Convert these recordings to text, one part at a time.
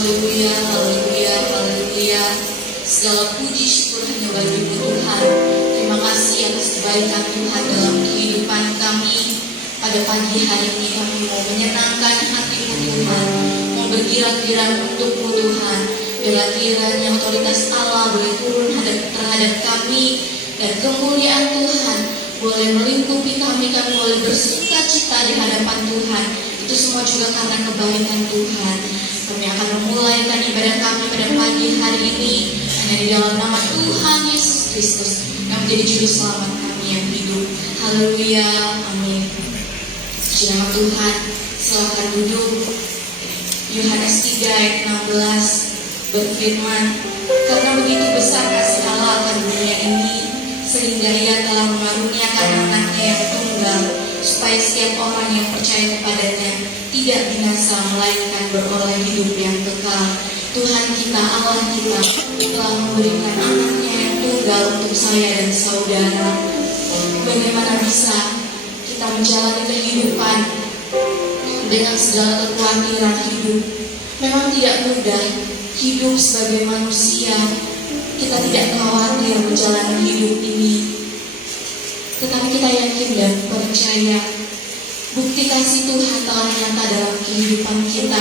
Haleluya, haleluya, haleluya. Segala puji syukur hanya bagi Tuhan. Terima kasih atas kebaikan Tuhan dalam kehidupan kami. Pada pagi hari ini kami mau menyenangkan hati-Mu Tuhan, mau bergirang-girang untuk-Mu Tuhan. Bila kiranya otoritas Allah boleh turun terhadap kami, dan kemuliaan Tuhan boleh melingkupi kami boleh bersuka cita di hadapan Tuhan. Itu semua juga karena kebaikan Tuhan. Kami akan memulaikan ibadah kami pada pagi hari ini hanya di dalam nama Tuhan Yesus Kristus yang menjadi juru selamat kami yang hidup. Haleluya, amin. Puji nama Tuhan. Silakan duduk. Yohanes 3 ayat 16 berfirman, karena begitu besar kasih Allah akan dunia ini, sehingga Ia telah mengaruniakan anaknya yang tunggal, supaya setiap orang yang percaya kepadanya tidak binasa melainkan beroleh hidup yang kekal. Tuhan kita, Allah kita telah memberikan anaknya yang tunggal untuk saya dan saudara. Bagaimana bisa kita menjalani kehidupan dengan segala kekhawatiran hidup? Memang tidak mudah hidup sebagai manusia. Kita tidak khawatir menjalani hidup ini, tetapi kita yakin dan percaya bukti kasih Tuhan telah nyata dalam kehidupan kita,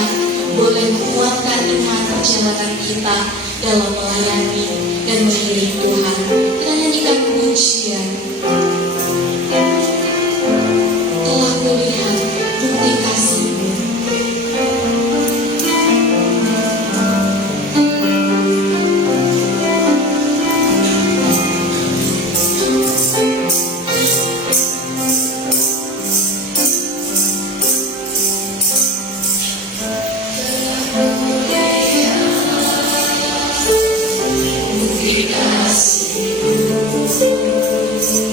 boleh menguatkan iman perjalanan kita dalam melayani dan mengiring Tuhan. Kita nyanyikan pujian. Telah kulihat bukti kasih-Mu. Bukti kasih-Mu.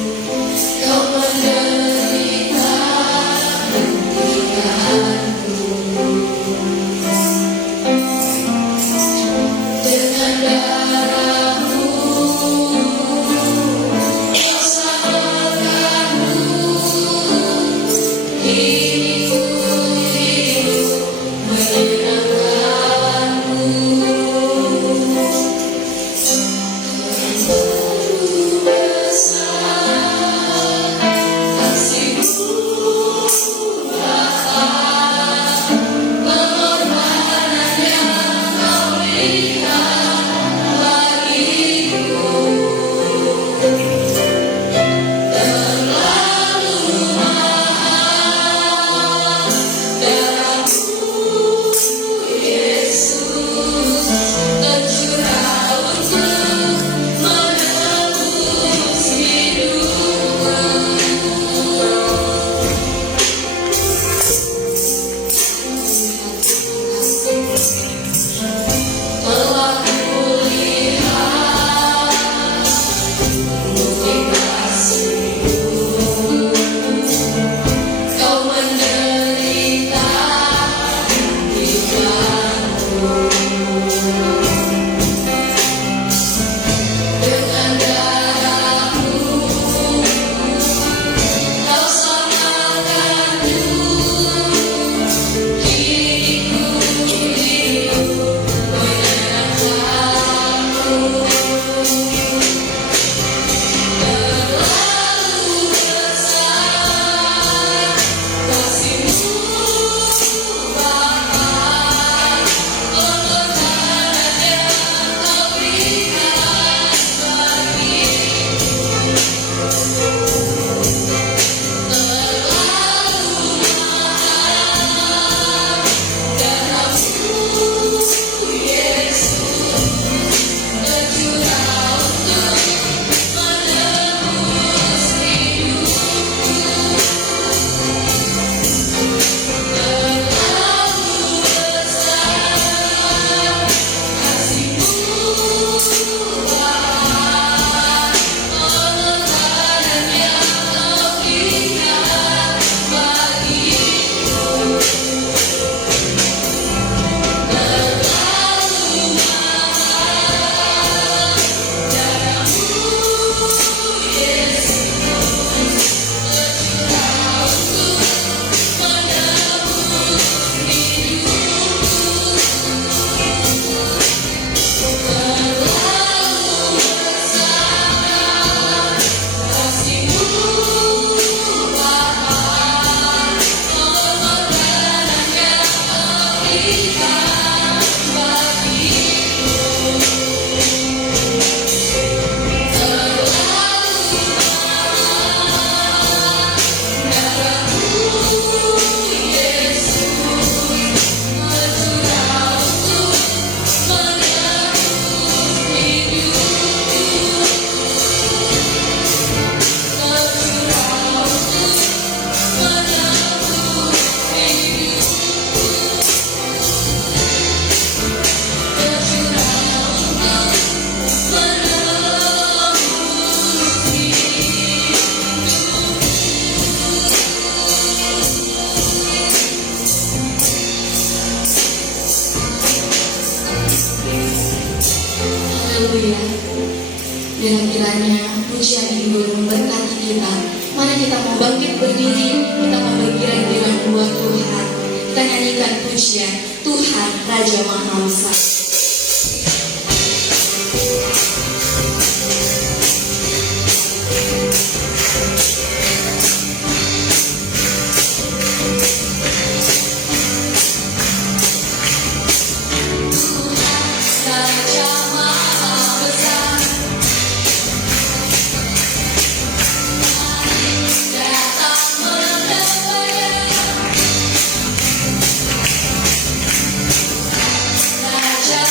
haleluya. Dan kiranya pujian ini boleh memberkati kita. Mari kita mau bangkit berdiri, kita mau bergirang-girang buat Tuhan. Kita nyanyikan pujian Tuhan Raja Maha Besar. Raja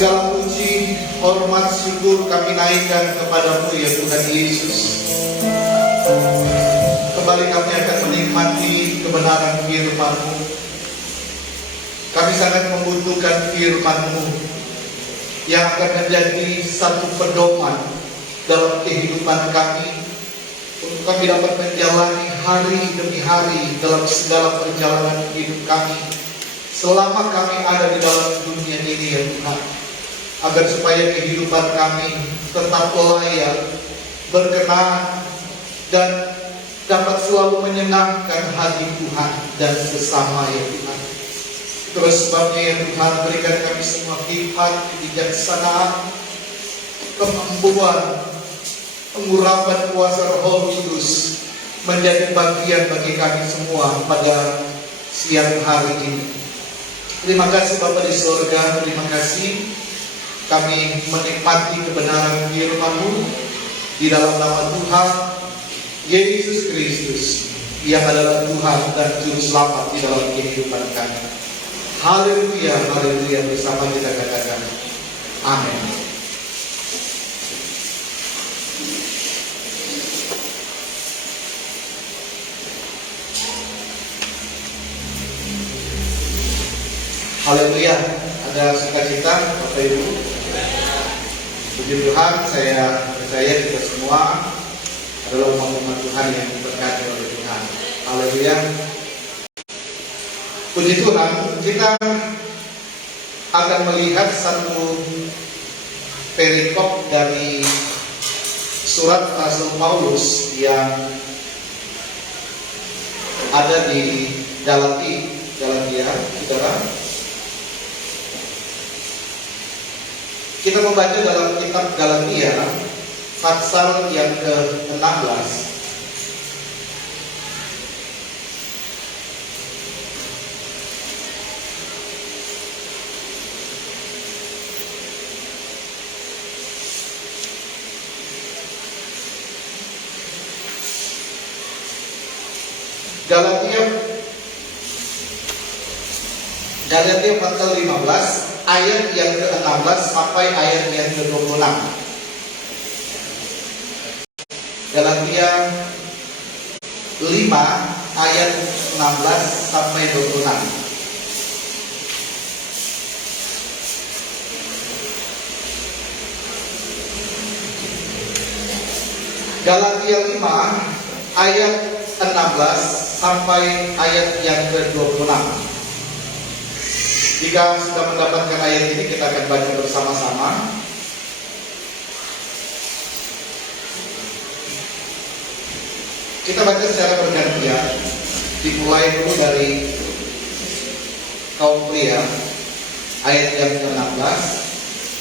Segala puji, hormat, syukur kami naikkan kepadamu ya Tuhan Yesus. Kembali kami akan menikmati kebenaran firman-Mu. Kami sangat membutuhkan firman-Mu yang akan menjadi satu pedoman dalam kehidupan kami, untuk kami dapat menjalani hari demi hari dalam segala perjalanan hidup kami selama kami ada di dalam dunia ini ya Tuhan, agar supaya kehidupan kami tetap layak, berkenan, dan dapat selalu menyenangkan hati Tuhan dan sesama ya Tuhan. Terus sebabnya ya Tuhan, berikan kami semua hikmat, kebijaksanaan, kemampuan, pengurapan kuasa Roh Kudus menjadi bagian bagi kami semua pada siang hari ini. Terima kasih Bapa di surga, terima kasih kami menikmati kebenaran firman-Mu di dalam nama Tuhan Yesus Kristus yang adalah Tuhan dan Juru Selamat di dalam kehidupan kami. Haleluya, haleluya, bersama kita katakan amin. Haleluya, ada sukacita Bapak Ibu. Puji Tuhan, saya percaya kita semua adalah umat Tuhan yang diberkati oleh Tuhan. Haleluya. Puji Tuhan, kita akan melihat satu perikop dari surat Rasul Paulus yang ada di Galatia, saudara. Kita membaca dalam kitab Galatia pasal yang ke-16. Galatia pasal 15 ayat yang ke-16 sampai ayat yang ke-26. Galatia 5 ayat 16 sampai 26. Galatia 5 ayat 16 sampai ayat yang ke-26. Jika sudah mendapatkan ayat ini, kita akan baca bersama-sama. Kita baca secara bergantian. Dimulai dulu dari kaum pria ayat yang ke-16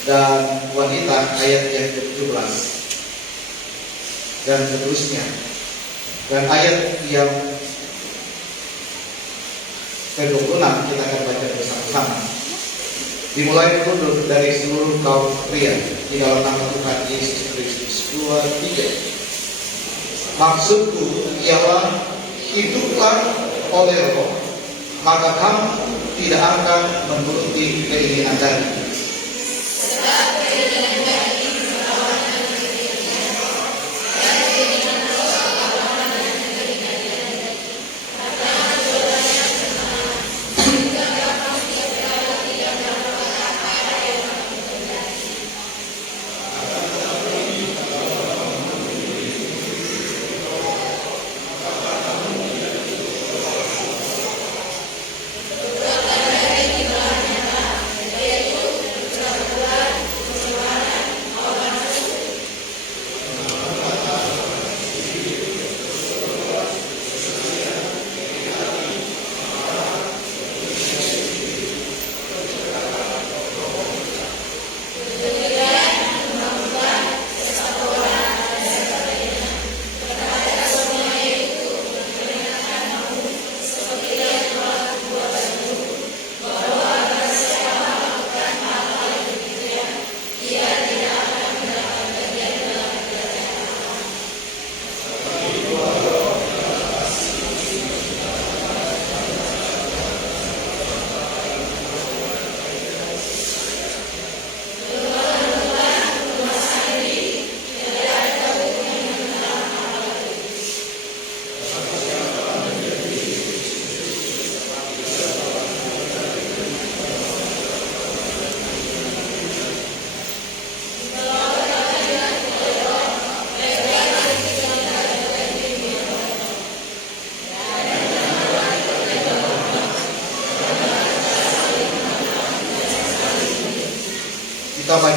dan wanita ayat yang ke-17 dan seterusnya. Dan ayat yang ke-26 kita akan baca bersama-sama. Dimulai dulu dari seluruh kaum pria di dalam nama Tuhan Yesus Kristus. 2, 3. Maksudku ialah hiduplah oleh Roh, maka kamu tidak akan menuruti keinginan daging.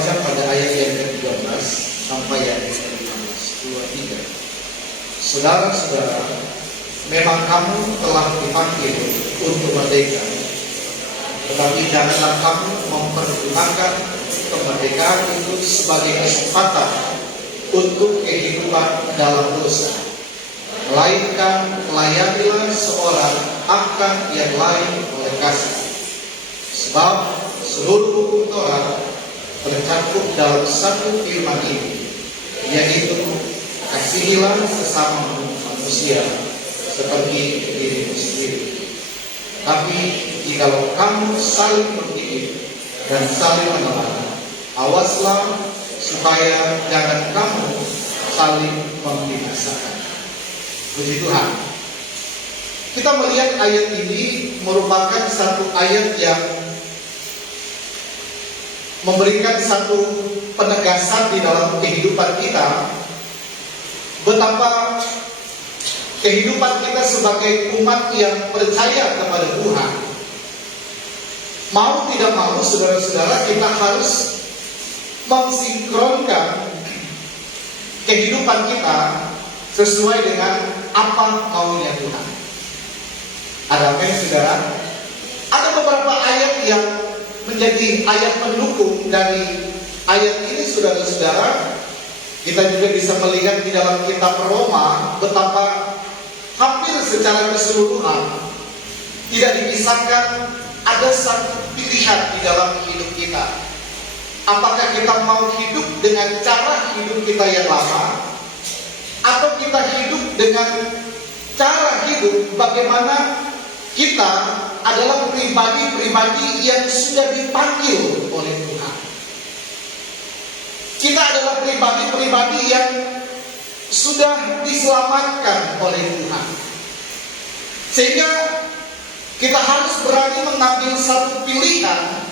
baca pada ayat yang ke-13 sampai yang ke-15. 2, 3. Saudara-saudara, memang kamu telah dipanggil untuk merdeka, tetapi janganlah kamu mempergunakan kemerdekaan itu sebagai kesempatan untuk kehidupan dalam dosa, melainkan layanilah seorang akan yang lain oleh kasih. Sebab seluruh hukum Taurat tercakup dalam satu firman ini, yaitu kasihilah sesama manusia seperti dirimu sendiri. Tapi jikalau kamu saling mendidik dan saling menelan, awaslah supaya jangan kamu saling membinasakan. Puji Tuhan. Kita melihat ayat ini merupakan satu ayat yang memberikan satu penegasan di dalam kehidupan kita, betapa kehidupan kita sebagai umat yang percaya kepada Tuhan, mau tidak mau, saudara-saudara, kita harus mensinkronkan kehidupan kita sesuai dengan apa maunya Tuhan. Ada amin, saudara? Ada beberapa ayat yang menjadi ayat pendukung dari ayat ini, saudara-saudara. Kita juga bisa melihat di dalam kitab Roma betapa hampir secara keseluruhan tidak dipisahkan ada satu pilihan di dalam hidup kita. Apakah kita mau hidup dengan cara hidup kita yang lama, atau kita hidup dengan cara hidup bagaimana kita adalah pribadi-pribadi yang sudah dipanggil oleh Tuhan. Kita adalah pribadi-pribadi yang sudah diselamatkan oleh Tuhan. Sehingga kita harus berani mengambil satu pilihan.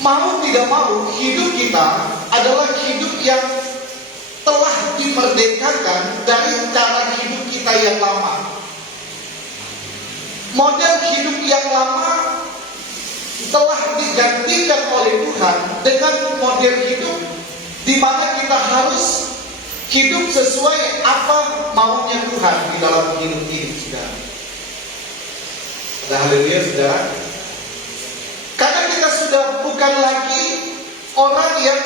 Mau tidak mau, hidup kita adalah hidup yang telah dimerdekakan dari cara hidup kita yang lama. Model hidup yang lama telah digantikan oleh Tuhan dengan model hidup di mana kita harus hidup sesuai apa maunya Tuhan di dalam hidup ini, saudara. Ada haleluya, saudara. Karena kita sudah bukan lagi orang yang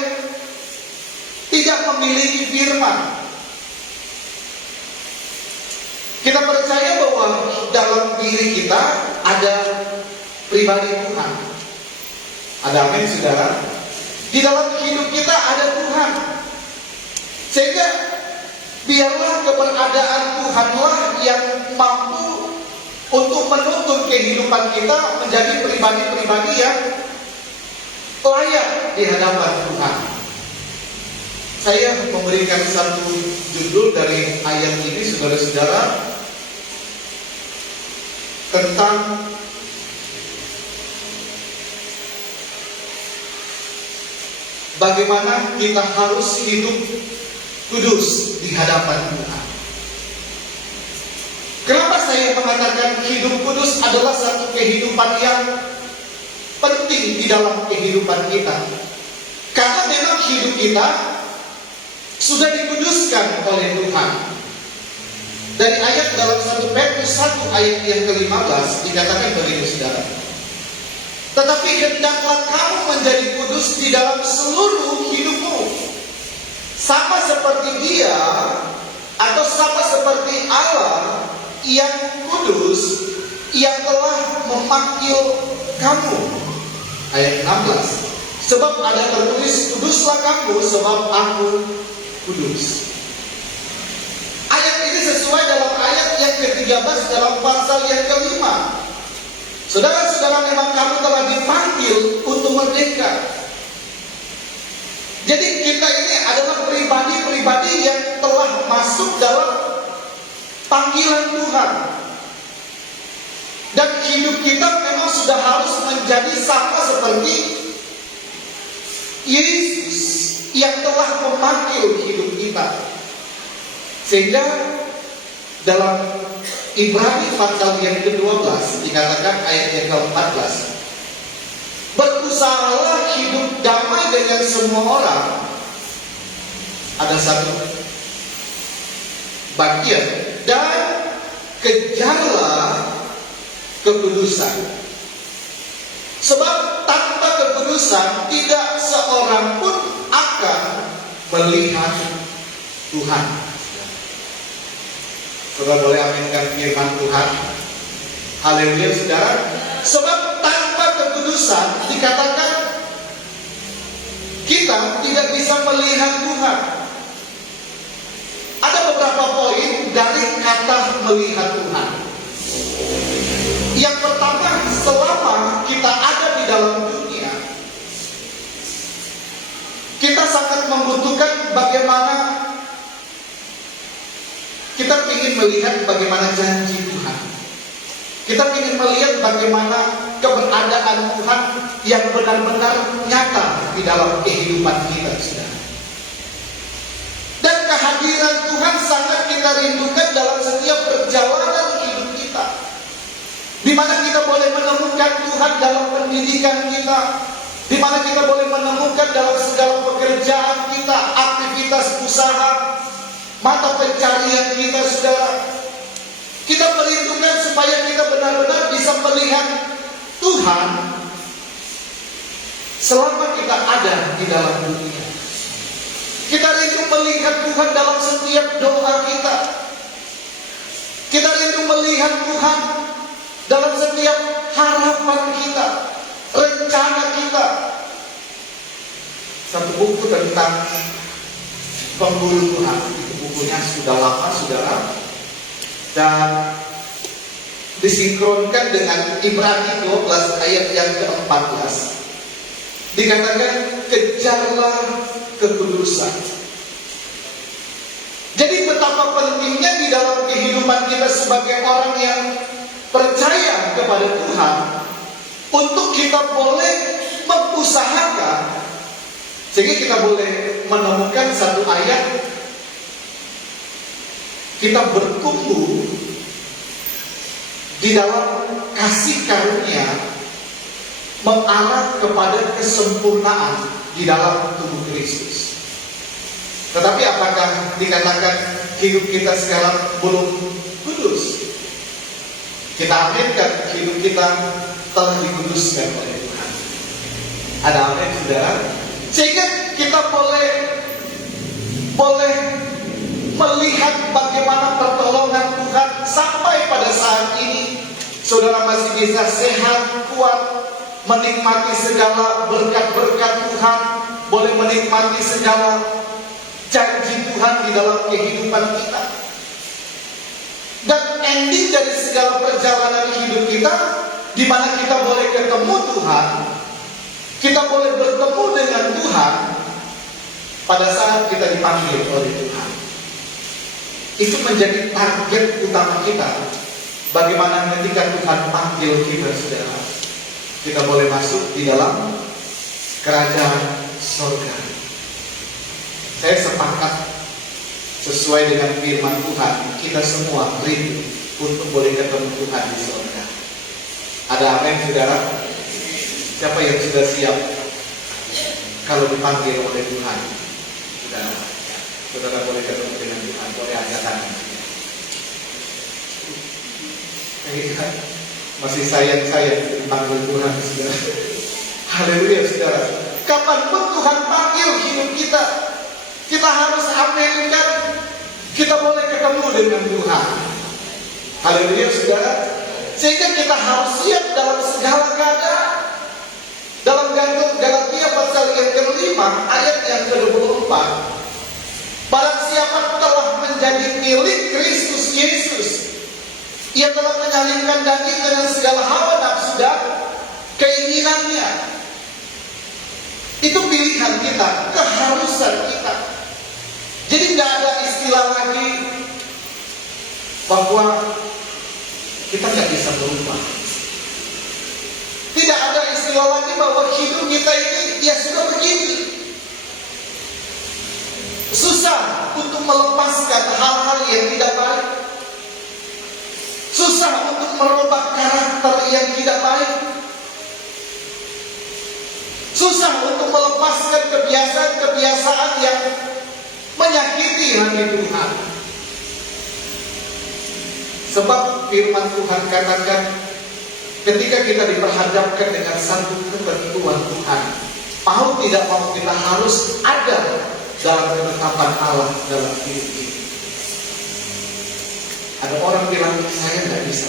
tidak memiliki firman. Kita percaya bahwa dalam diri kita ada pribadi Tuhan. Ada amin, saudara. Di dalam hidup kita ada Tuhan. Sehingga biarlah keberadaan Tuhanlah yang mampu untuk menuntun kehidupan kita menjadi pribadi-pribadi yang layak di hadapan Tuhan. Saya memberikan satu judul dari ayat ini, saudara-saudara, tentang bagaimana kita harus hidup kudus di hadapan Tuhan. Kenapa saya mengatakan hidup kudus adalah satu kehidupan yang penting di dalam kehidupan kita? Karena memang hidup kita sudah dikuduskan oleh Tuhan. Dari ayat dalam 1 Petrus 1 ayat yang ke-15 dikatakan begini, saudara. Tetapi hendaklah kamu menjadi kudus di dalam seluruh hidupmu, sama seperti Dia atau sama seperti Allah yang kudus, yang telah memanggil kamu. Ayat 16. Sebab ada tertulis, kuduslah kamu sebab aku kudus. Ayat ini sesuai dalam ayat yang ke-13 dalam pasal yang ke-5. Saudara-saudara, memang kamu telah dipanggil untuk merdeka. Jadi kita ini adalah pribadi-pribadi yang telah masuk dalam panggilan Tuhan. Dan hidup kita memang sudah harus menjadi sama seperti Yesus yang telah memanggil hidup kita. Sehingga dalam Ibrani pasal yang ke-12 dikatakan ayat yang ke-14, berusahalah hidup damai dengan semua orang ada satu bagian, dan kejarlah kekudusan. Sebab tanpa kekudusan tidak seorang pun akan melihat Tuhan. Saudara boleh aminkan firman Tuhan. Haleluya saudara. Sebab tanpa kekudusan dikatakan kita tidak bisa melihat Tuhan. Ada beberapa poin dari kata melihat Tuhan. Yang pertama, selama kita ada di dalam dunia, kita sangat membutuhkan bagaimana kita ingin melihat bagaimana janji Tuhan. Kita ingin melihat bagaimana keberadaan Tuhan yang benar-benar nyata di dalam kehidupan kita, saudara. Dan kehadiran Tuhan sangat kita rindukan dalam setiap perjalanan hidup kita, di mana kita boleh menemukan Tuhan dalam pendidikan kita, di mana kita boleh menemukan dalam segala pekerjaan kita, aktivitas usaha, mata pencarian kita, saudara. Kita merindukan supaya kita benar-benar bisa melihat Tuhan selama kita ada di dalam dunia. Kita rindu melihat Tuhan dalam setiap doa kita. Kita rindu melihat Tuhan dalam setiap harapan kita, rencana kita. Satu buku tentang pemburu Tuhan, itu bukunya sudah lama, saudara, dan disinkronkan dengan Ibrani 12 ayat yang ke-14. Dikatakan kejarlah kekudusan. Jadi betapa pentingnya di dalam kehidupan kita sebagai orang yang percaya kepada Tuhan, untuk kita boleh mengusahakan sehingga kita boleh menemukan satu ayat, kita bertumbuh di dalam kasih karunia mengarah kepada kesempurnaan di dalam tubuh Kristus. Tetapi apakah dikatakan hidup kita sekarang belum kudus? Kita aminkan hidup kita telah dikuduskan oleh Tuhan. Ada amin, saudara? Sehingga kita boleh melihat bagaimana pertolongan Tuhan sampai pada saat ini. Saudara masih bisa sehat, kuat, menikmati segala berkat-berkat Tuhan, boleh menikmati segala janji Tuhan di dalam kehidupan kita. Dan ending dari segala perjalanan hidup kita, di mana kita boleh ketemu Tuhan, kita boleh bertemu dengan Tuhan pada saat kita dipanggil oleh Tuhan. Itu menjadi target utama kita. Bagaimana ketika Tuhan panggil kita, saudara, kita boleh masuk di dalam kerajaan surga. Saya sepakat sesuai dengan firman Tuhan, kita semua rindu untuk boleh ketemu Tuhan di surga. Ada amin, saudara? Siapa yang sudah siap kalau dipanggil oleh Tuhan? Saudara boleh ketemu dengan Tuhan, boleh angkat tangan. Masih sayang-sayang dipanggil Tuhan, saudara. Haleluya, saudara. Kapanpun Tuhan panggil hidup kita, kita harus aminkan kita boleh ketemu dengan Tuhan. Haleluya, saudara. Sehingga kita harus siap dalam segala keadaan. Dalam Galatia pasal yang ke-5 ayat yang ke-24, barang siapa telah menjadi milik Kristus Yesus, ia telah menyalibkan daging dengan segala hawa nafsu dan keinginannya. Itu pilihan kita, keharusan kita. Jadi tidak ada istilah lagi bahwa kita nggak bisa berubah. Tidak ada istilah lagi bahwa hidup kita ini ya sudah begini. Susah untuk melepaskan hal-hal yang tidak baik. Susah untuk merubah karakter yang tidak baik. Susah untuk melepaskan kebiasaan-kebiasaan yang menyakiti hati Tuhan. Sebab firman Tuhan katakan, ketika kita diperhadapkan dengan satu ketentuan Tuhan, mau tidak mau kita harus ada dalam ketetapan Allah dalam hidup ini. Ada orang bilang, saya nggak bisa.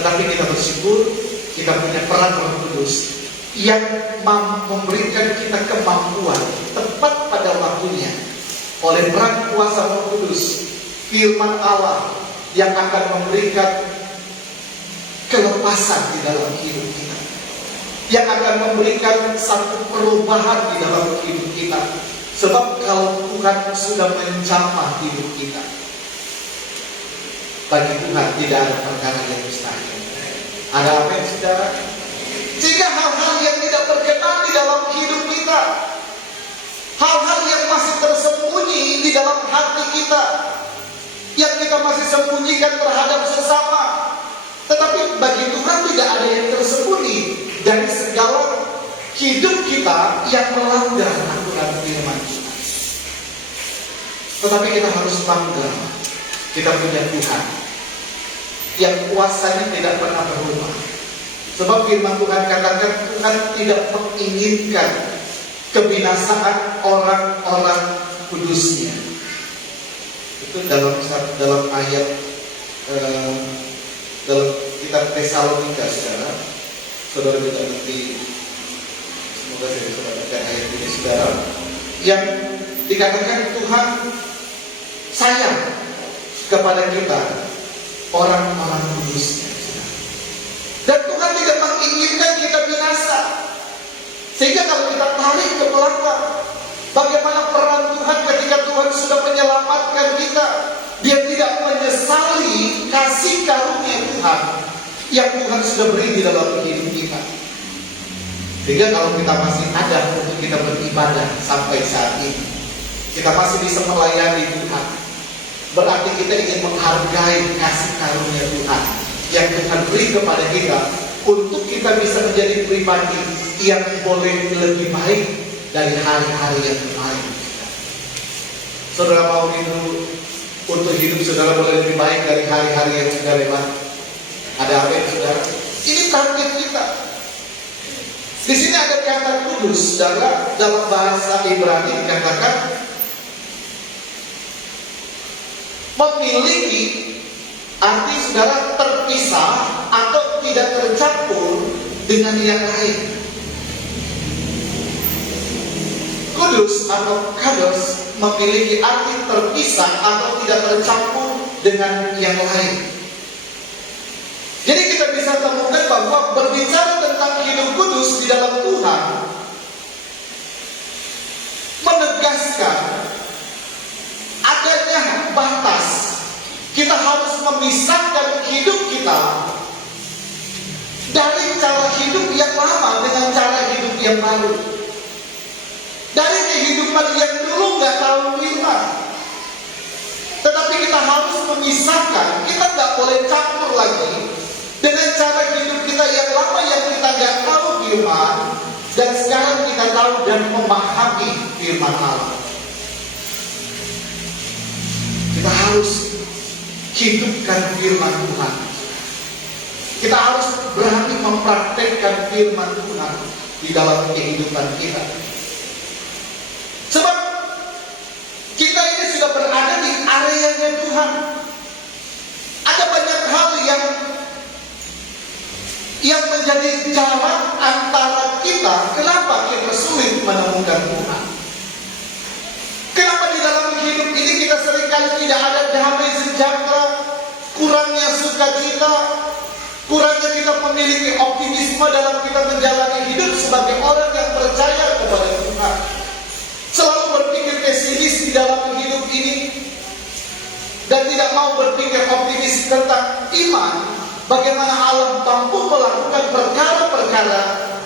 Tetapi kita bersyukur, kita punya peran Roh Kudus yang memberikan kita kemampuan tepat pada waktunya oleh peran kuasa Roh Kudus, firman Allah yang akan memberikan kelepasan di dalam hidup kita, yang akan memberikan satu perubahan di dalam hidup kita. Sebab kalau Tuhan sudah menjamah hidup kita, bagi Tuhan tidak ada perkara yang mustahil. Ada apa yang saudara? Sehingga hal-hal yang tidak berkenan di dalam hidup kita, hal-hal yang masih tersembunyi di dalam hati kita, yang kita masih sembunyikan terhadap sesama, tetapi bagi Tuhan tidak ada yang tersembunyi dari segala hidup kita yang melanggar aturan firman Tuhan. Tetapi kita harus bangga, kita punya Tuhan yang kuasanya tidak pernah berubah. Sebab firman Tuhan katakan, Tuhan tidak menginginkan kebinasaan orang-orang kudusnya. Itu dalam ayat dalam kitab Tesalonika, saudara bisa nanti, semoga saya bisa bacakan ayat ini, saudara, yang dikatakan Tuhan sayang kepada kita, orang-orang kudusnya. Dan Tuhan tidak menginginkan kita binasa. Sehingga kalau kita tarik ke belakang, bagaimana peran Tuhan ketika Tuhan sudah menyelamatkan kita, Dia tidak menyesali kasih karunia Tuhan yang Tuhan sudah beri di dalam hidup kita. Sehingga kalau kita masih ada untuk kita beribadah sampai saat ini, kita masih bisa melayani Tuhan, berarti kita ingin menghargai kasih karunia Tuhan yang Tuhan beri kepada kita, untuk kita bisa menjadi pribadi yang boleh lebih baik dari hari-hari yang kemarin. Saudara mau itu untuk hidup saudara boleh lebih baik dari hari-hari yang sudah lewat? Ada apa yang saudara? Ini target kita. Di sini ada kata kudus, saudara, dalam bahasa Ibrani dikatakan memiliki, arti saudara terpisah atau tidak tercampur dengan yang lain. Kudus atau kados memiliki arti terpisah atau tidak tercampur dengan yang lain. Jadi kita bisa temukan bahwa berbicara tentang hidup kudus di dalam Tuhan menegaskan adanya batas. Kita harus memisahkan hidup kita dari cara hidup yang lama dengan cara hidup yang baru. Dari kehidupan yang dulu nggak tahu firman, tetapi kita harus memisahkan. Kita nggak boleh campur lagi dengan cara hidup kita yang lama yang kita nggak tahu firman, dan sekarang kita tahu dan memahami firman Allah. Kita harus hidupkan firman Tuhan. Kita harus berani mempraktekkan firman Tuhan di dalam kehidupan kita. Sebab kita ini sudah berada di areanya Tuhan. Ada banyak hal yang menjadi jarak antara kita. Kenapa kita sulit menemukan Tuhan? Kenapa di dalam hidup ini kita seringkali tidak ada damai sejahtera, kurangnya sukacita, kurangnya kita memiliki optimisme dalam kita menjalani hidup sebagai orang yang percaya kepada Tuhan. Selalu berpikir pesimis di dalam hidup ini dan tidak mau berpikir optimis tentang iman. Bagaimana Allah mampu melakukan perkara-perkara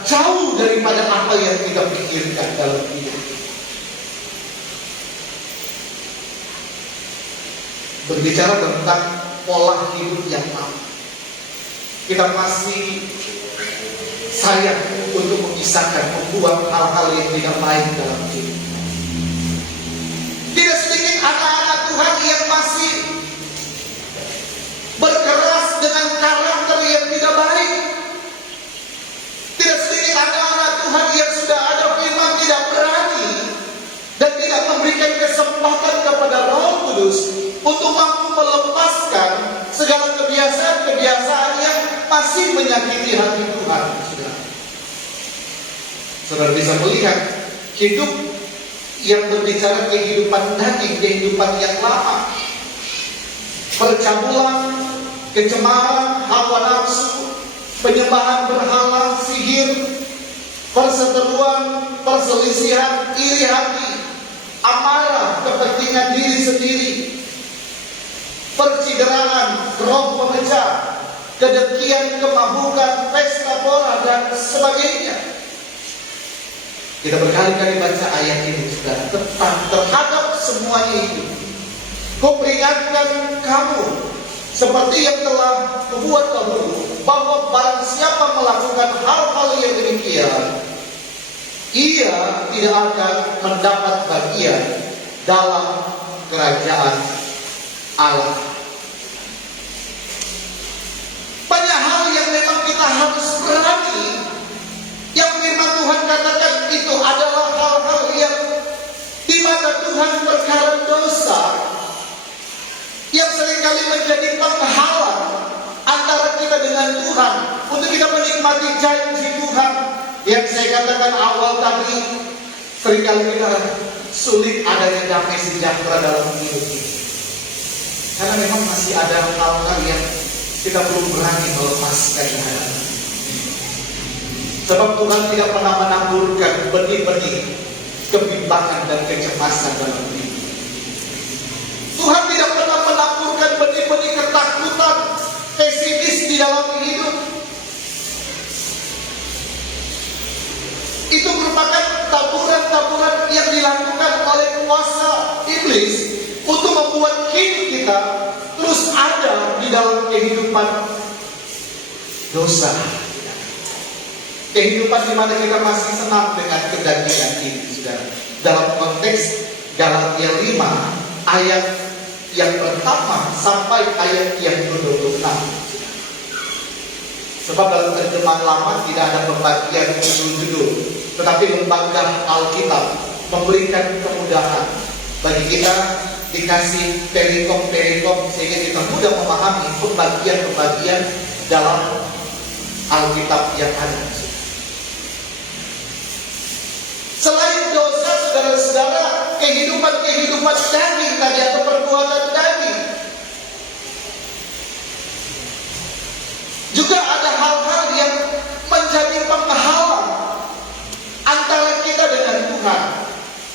jauh daripada apa yang kita pikirkan dalam hidup. Berbicara tentang pola hidup yang lama, kita masih sayang untuk memisahkan, membuang hal-hal yang tidak baik dalam hidup. Tidak sedikit anak-anak Tuhan yang masih berkeras dengan karakter yang tidak baik. Tidak sedikit anak-anak Tuhan yang sudah ada firman tidak berani dan tidak memberikan kesempatan kepada Roh Kudus untuk mampu melepaskan segala kebiasaan-kebiasaan yang masih menyakiti hati Tuhan. Saudara bisa melihat hidup yang berbicara kehidupan daging, kehidupan yang lama, percabulan, kecemaran, hawa nafsu, penyembahan berhala, sihir, perseteruan, perselisihan, iri hati, amarah, kepentingan diri sendiri, percideraan, roh pemecah, kedengkian, kemabukan, pesta pora, dan sebagainya. Kita berkali-kali baca ayat ini, saudara, terhadap semuanya itu. Ku peringatkan kamu, seperti yang telah kubuat dahulu, bahwa barang siapa melakukan hal-hal yang demikian, ia tidak akan mendapat bagian dalam kerajaan Allah. Banyak hal yang memang kita harus berani. Yang firman Tuhan katakan itu adalah hal-hal yang di mata Tuhan perkara dosa yang seringkali menjadi penghalang antara kita dengan Tuhan untuk kita menikmati janji Tuhan. Yang saya katakan awal tadi, seringkali kita sulit adanya damai sejahtera dalam hidup ini, karena memang masih ada hal-hal yang kita belum berani melepaskan. Sebab Tuhan tidak pernah menaburkan benih-benih kebimbangan dan kecemasan dalam hidup. Tuhan tidak pernah menaburkan benih-benih ketakutan, pesimis di dalam hidup. Itu merupakan taburan-taburan yang dilakukan oleh kuasa iblis untuk membuat hidup kita terus ada di dalam kehidupan dosa. Kehidupan di mana kita masih senang dengan kedagingan ini, saudara. Dalam konteks Galatia 5 ayat yang pertama sampai ayat yang ke-26. Sebab dalam terjemahan lama tidak ada pembagian judul-judul, tetapi lembaga Alkitab memberikan kemudahan bagi kita, dikasih perikom-perikom sehingga kita mudah memahami pembagian-pembagian dalam Alkitab yang ada. Selain dosa, saudara-saudara, kehidupan daging tadi atau perbuatan daging, juga ada hal-hal yang menjadi penghalang antara kita dengan Tuhan.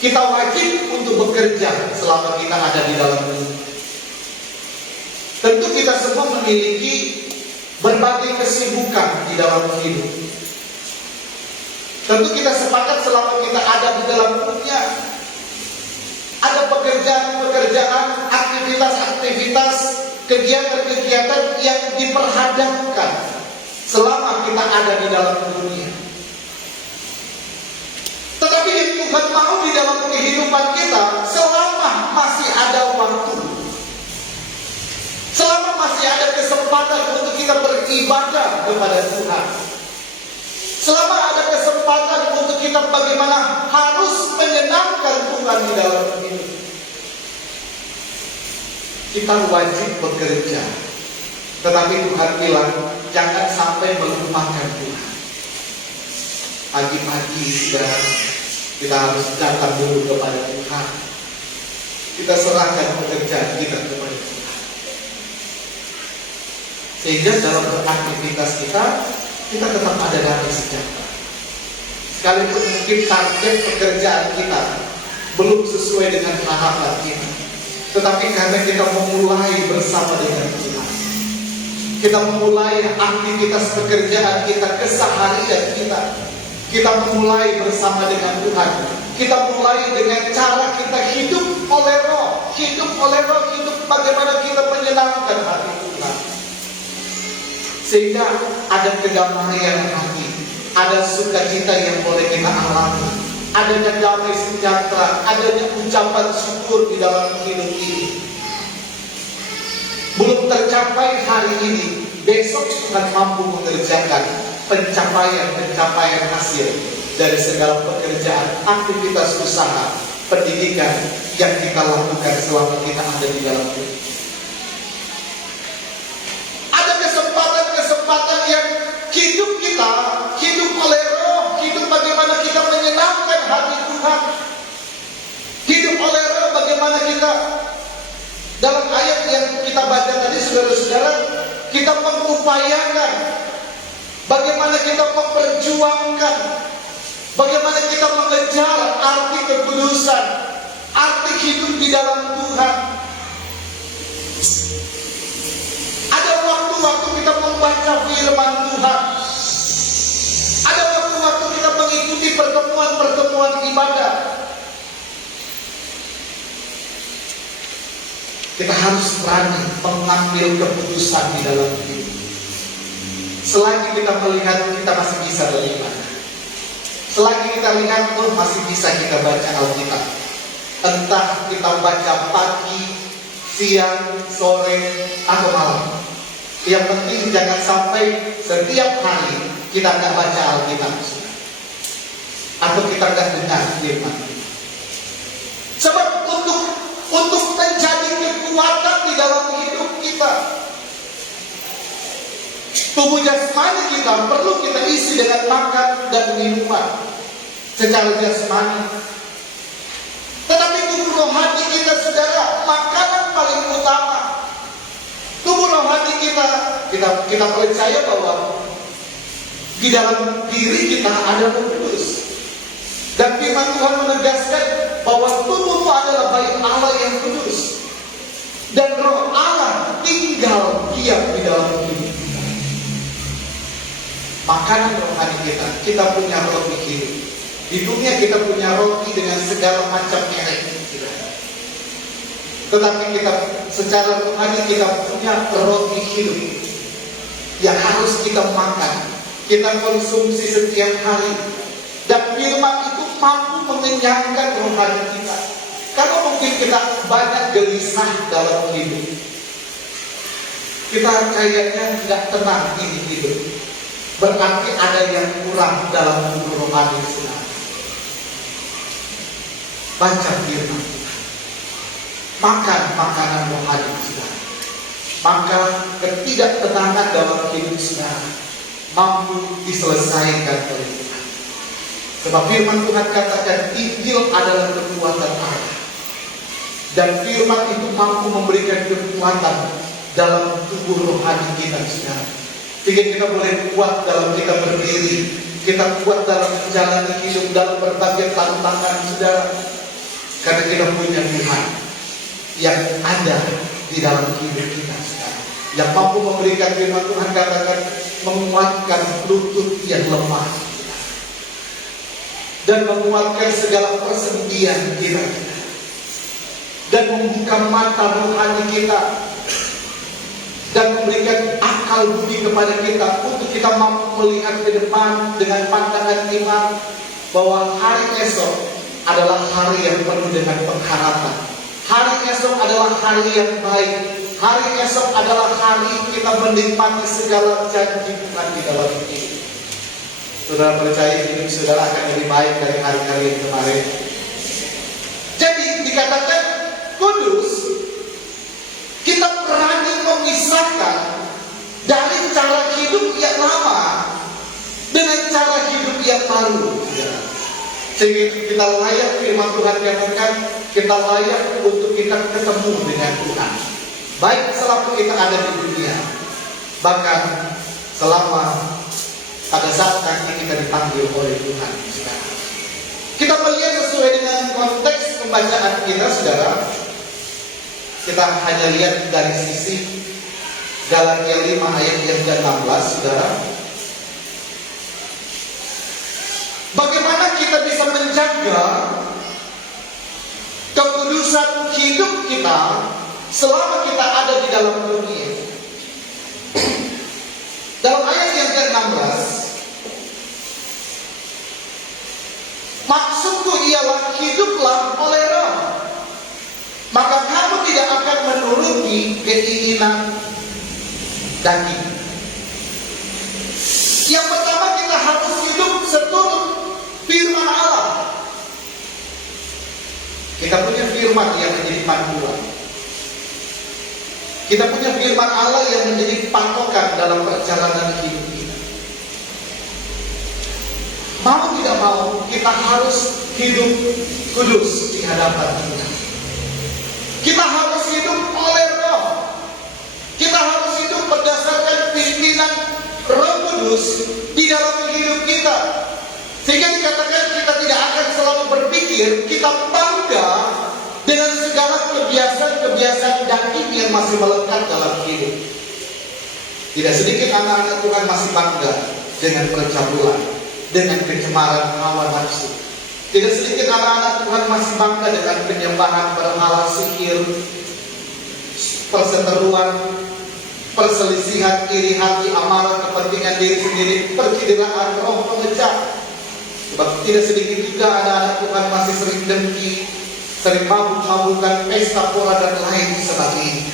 Kita wajib untuk bekerja selama kita ada di dalam dunia. Tentu kita semua memiliki berbagai kesibukan di dalam hidup. Tentu kita sepakat selama kita ada di dalam dunia, ada pekerjaan-pekerjaan, aktivitas-aktivitas, kegiatan-kegiatan yang diperhadapkan selama kita ada di dalam dunia. Tetapi yang Tuhan mau di dalam kehidupan kita, selama masih ada waktu, selama masih ada kesempatan untuk kita beribadah kepada Tuhan, selama ada kesempatan untuk kita bagaimana harus menyenangkan Tuhan di dalam hidup, kita wajib bekerja. Tetapi Tuhan bilang, jangan sampai melupakan Tuhan. Pagi-pagi sudah kita harus datang dulu kepada Tuhan. Kita serahkan pekerjaan kita kepada Tuhan. Sehingga dalam beraktivitas kita tetap ada damai sejahtera. Sekalipun mungkin target pekerjaan kita belum sesuai dengan harapan kita, tetapi karena kita memulai bersama dengan Tuhan, kita memulai aktivitas pekerjaan kita, keseharian kita memulai bersama dengan Tuhan. Kita mulai dengan cara kita hidup oleh Roh, hidup bagaimana kita menyenangkan hati Tuhan. Sehingga ada kedamaian hati, ada sukacita yang boleh kita alami, adanya damai sejahtera, adanya ucapan syukur di dalam hidup ini. Belum tercapai hari ini, besok Tuhan mampu mengerjakan pencapaian hasil dari segala pekerjaan, aktivitas usaha, pendidikan yang kita lakukan selama kita ada di dalam hidup. Ada kesempatan yang hidup kita, hidup oleh roh, hidup bagaimana kita menyenangkan hati Tuhan. Hidup oleh roh bagaimana kita, dalam ayat yang kita baca tadi saudara-saudara, kita mengupayakan, bagaimana kita memperjuangkan, bagaimana kita mengejar arti kekudusan, arti hidup di dalam Tuhan. Ada waktu-waktu kita membaca firman Tuhan. Ada waktu-waktu kita mengikuti pertemuan-pertemuan ibadah. Kita harus berani mengambil keputusan di dalam hidup. Selagi kita melihat kita masih bisa beribadah, selagi kita lihat masih bisa kita baca Alkitab, entah kita baca pagi, siang, sore, atau malam. Yang penting jangan sampai setiap hari kita nggak baca Alkitab atau kita nggak dengar firman. Sebab untuk menjadi kekuatan di dalam hidup kita, tubuh jasmani kita perlu kita isi dengan makan dan minuman secara jasmani. Tetapi tubuh rohani kita, saudara, makanan paling utama. Tubuh rohani kita percaya bahwa di dalam diri kita ada Roh Kudus. Dan firman Tuhan menegaskan bahwa tubuhmu adalah bait Allah yang kudus. Dan Roh Allah tinggal diam di dalam diri kita. Makanan rohani kita punya roti hidup. Di dunia kita punya roti dengan segala macam merek. Tetapi kita secara rohani kita punya roti hidup yang harus kita makan, kita konsumsi setiap hari. Dan firman itu mampu mengenyangkan rohani kita. Kalau mungkin kita banyak gelisah dalam hidup, kita kayaknya tidak tenang ini hidup, berarti ada yang kurang dalam tubuh rohani kita. Baca firman, makan makanan rohani kita, maka ketidaktenangan dalam hidup kita mampu diselesaikan oleh Tuhan. Sebab firman Tuhan katakan Injil adalah kekuatan Allah. Dan firman itu mampu memberikan kekuatan dalam tubuh rohani kita, saudara. Sehingga kita boleh kuat dalam kita berdiri, kita kuat dalam menjalani hidup dalam berbagai tantangan, saudara. Karena kita punya Tuhan yang ada di dalam hidup kita, saudara. Yang mampu memberikan firman Tuhan katakan menguatkan lutut yang lemah dan menguatkan segala persendian kita, dan membuka mata rohani kita, dan memberikan akal budi kepada kita untuk kita mampu melihat ke depan dengan pandangan iman bahwa hari esok adalah hari yang penuh dengan pengharapan. Hari esok adalah hari yang baik. Hari esok adalah hari kita menikmati segala janji Tuhan di dalam hidup. Saudara percaya hidup saudara akan lebih baik dari hari-hari yang kemarin. Jadi dikatakan kudus, kita berani memisahkan dari cara hidup yang lama dengan cara hidup yang baru. Sehingga kita layak, firman Tuhan katakan kita layak untuk kita ketemu dengan Tuhan. Baik selama kita ada di dunia, bahkan selama pada saat nanti kita dipanggil oleh Tuhan, saudara. Kita melihat sesuai dengan konteks pembacaan kita, saudara. Kita hanya lihat dari sisi Galatia 5 ayat yang ke-16, saudara. Bagaimana kita bisa menjaga kekudusan hidup kita selama kita ada di dalam dunia? Dalam ayat yang ke-16 maksudku ialah hiduplah oleh Roh, maka kamu tidak akan menuruti keinginan daging. Yang pertama, kita harus hidup seturut firman Allah. Kita punya firman yang menjadi panduan. Kita punya firman Allah yang menjadi patokan dalam perjalanan hidup kita. Mau tidak mau, kita harus hidup kudus di hadapan Tuhan. Kita harus hidup oleh Roh. Kita harus hidup berdasarkan pimpinan Roh Kudus di dalam hidup kita. Sehingga dikatakan kita tidak akan selalu berpikir kita bangga dengan segala kebiasaan-kebiasaan daging yang masih melekat dalam hidup. Tidak sedikit anak-anak Tuhan masih bangga dengan percabulan, dengan kecemaran hawa nafsu. Tidak sedikit anak-anak Tuhan masih bangga dengan penyembahan berhala, sihir, perseteruan, perselisihan, iri hati, amarah, kepentingan diri sendiri, percideraan, roh pemecah. Sebab tidak sedikit juga anak-anak Tuhan masih sering dengki, sering mabuk-mabukan, pesta pora dan lain sebagainya.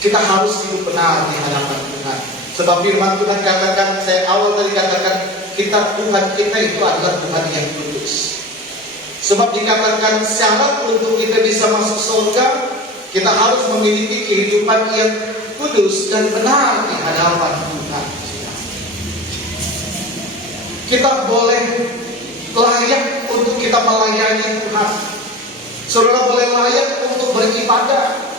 Kita harus hidup benar di hadapan Tuhan. Sebab firman Tuhan katakan, saya awal tadi katakan, Tuhan kita itu adalah Tuhan yang kudus. Sebab dikatakan syarat untuk kita bisa masuk surga, kita harus memiliki kehidupan yang kudus dan benar di hadapan Tuhan. Kita boleh layak untuk kita melayani Tuhan. Saudara boleh layak untuk beribadah.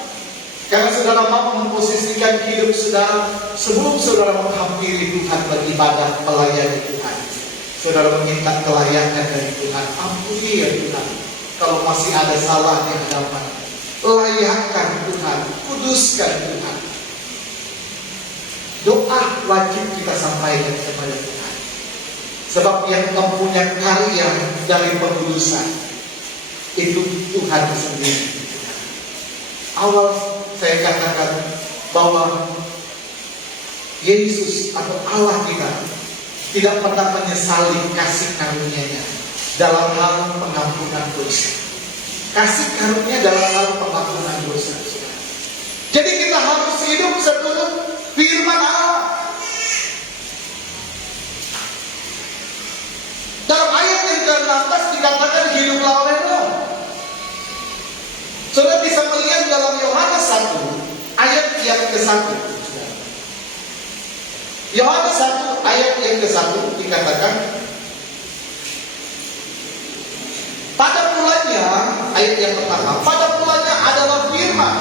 Karena saudara mau memposisikan hidup saudara sebelum saudara menghampiri Tuhan beribadah, melayani Tuhan. Saudara meminta kelayakan dari Tuhan. Ampuni ya Tuhan, kalau masih ada salah di hadapan. Layakkan Tuhan, kuduskan Tuhan. Doa wajib kita sampaikan kepada Tuhan. Sebab yang mempunyai karya dari pengudusan itu Tuhan sendiri. Awal saya katakan bahwa Yesus atau Allah kita tidak pernah menyesali kasih karunia-Nya dalam hal pengampunan dosa. Kasih karunia dalam hal pengampunan dosa. Jadi kita harus hidup seturut firman Allah. Dalam ayat yang ke-16 dikatakan hiduplah oleh Roh. Saudara bisa melihat dalam Yohanes 1 ayat yang ke-1. Yohanes 1 ayat yang ke-1 dikatakan, pada mulanya, ayat yang pertama, pada mulanya adalah firman.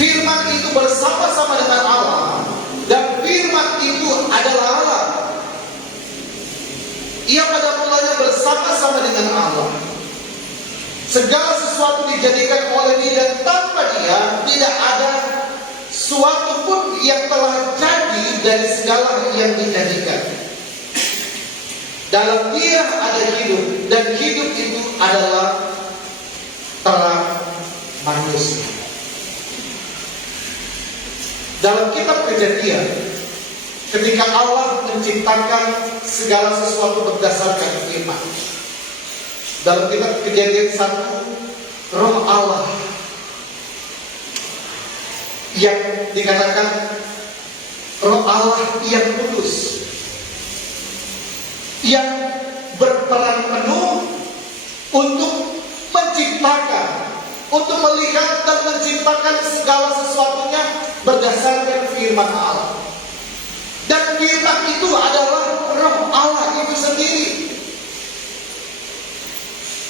Firman itu bersama-sama dengan Allah, dan firman itu adalah Allah. Ia pada mulanya bersama-sama dengan Allah. Segala sesuatu dijadikan oleh Dia, dan tanpa Dia tidak ada suatu pun yang telah jadi dari segala yang dijadikan. Dalam Dia ada hidup, dan hidup itu adalah terang manusia. Dalam kitab Kejadian, ketika Allah menciptakan segala sesuatu berdasarkan firman. Dalam kitab Kejadian 1, Roh Allah yang dikatakan Roh Allah yang kudus, yang berperan penuh untuk menciptakan, untuk melihat dan menciptakan segala sesuatunya berdasarkan firman Allah. Dan firman itu adalah Roh Allah itu sendiri.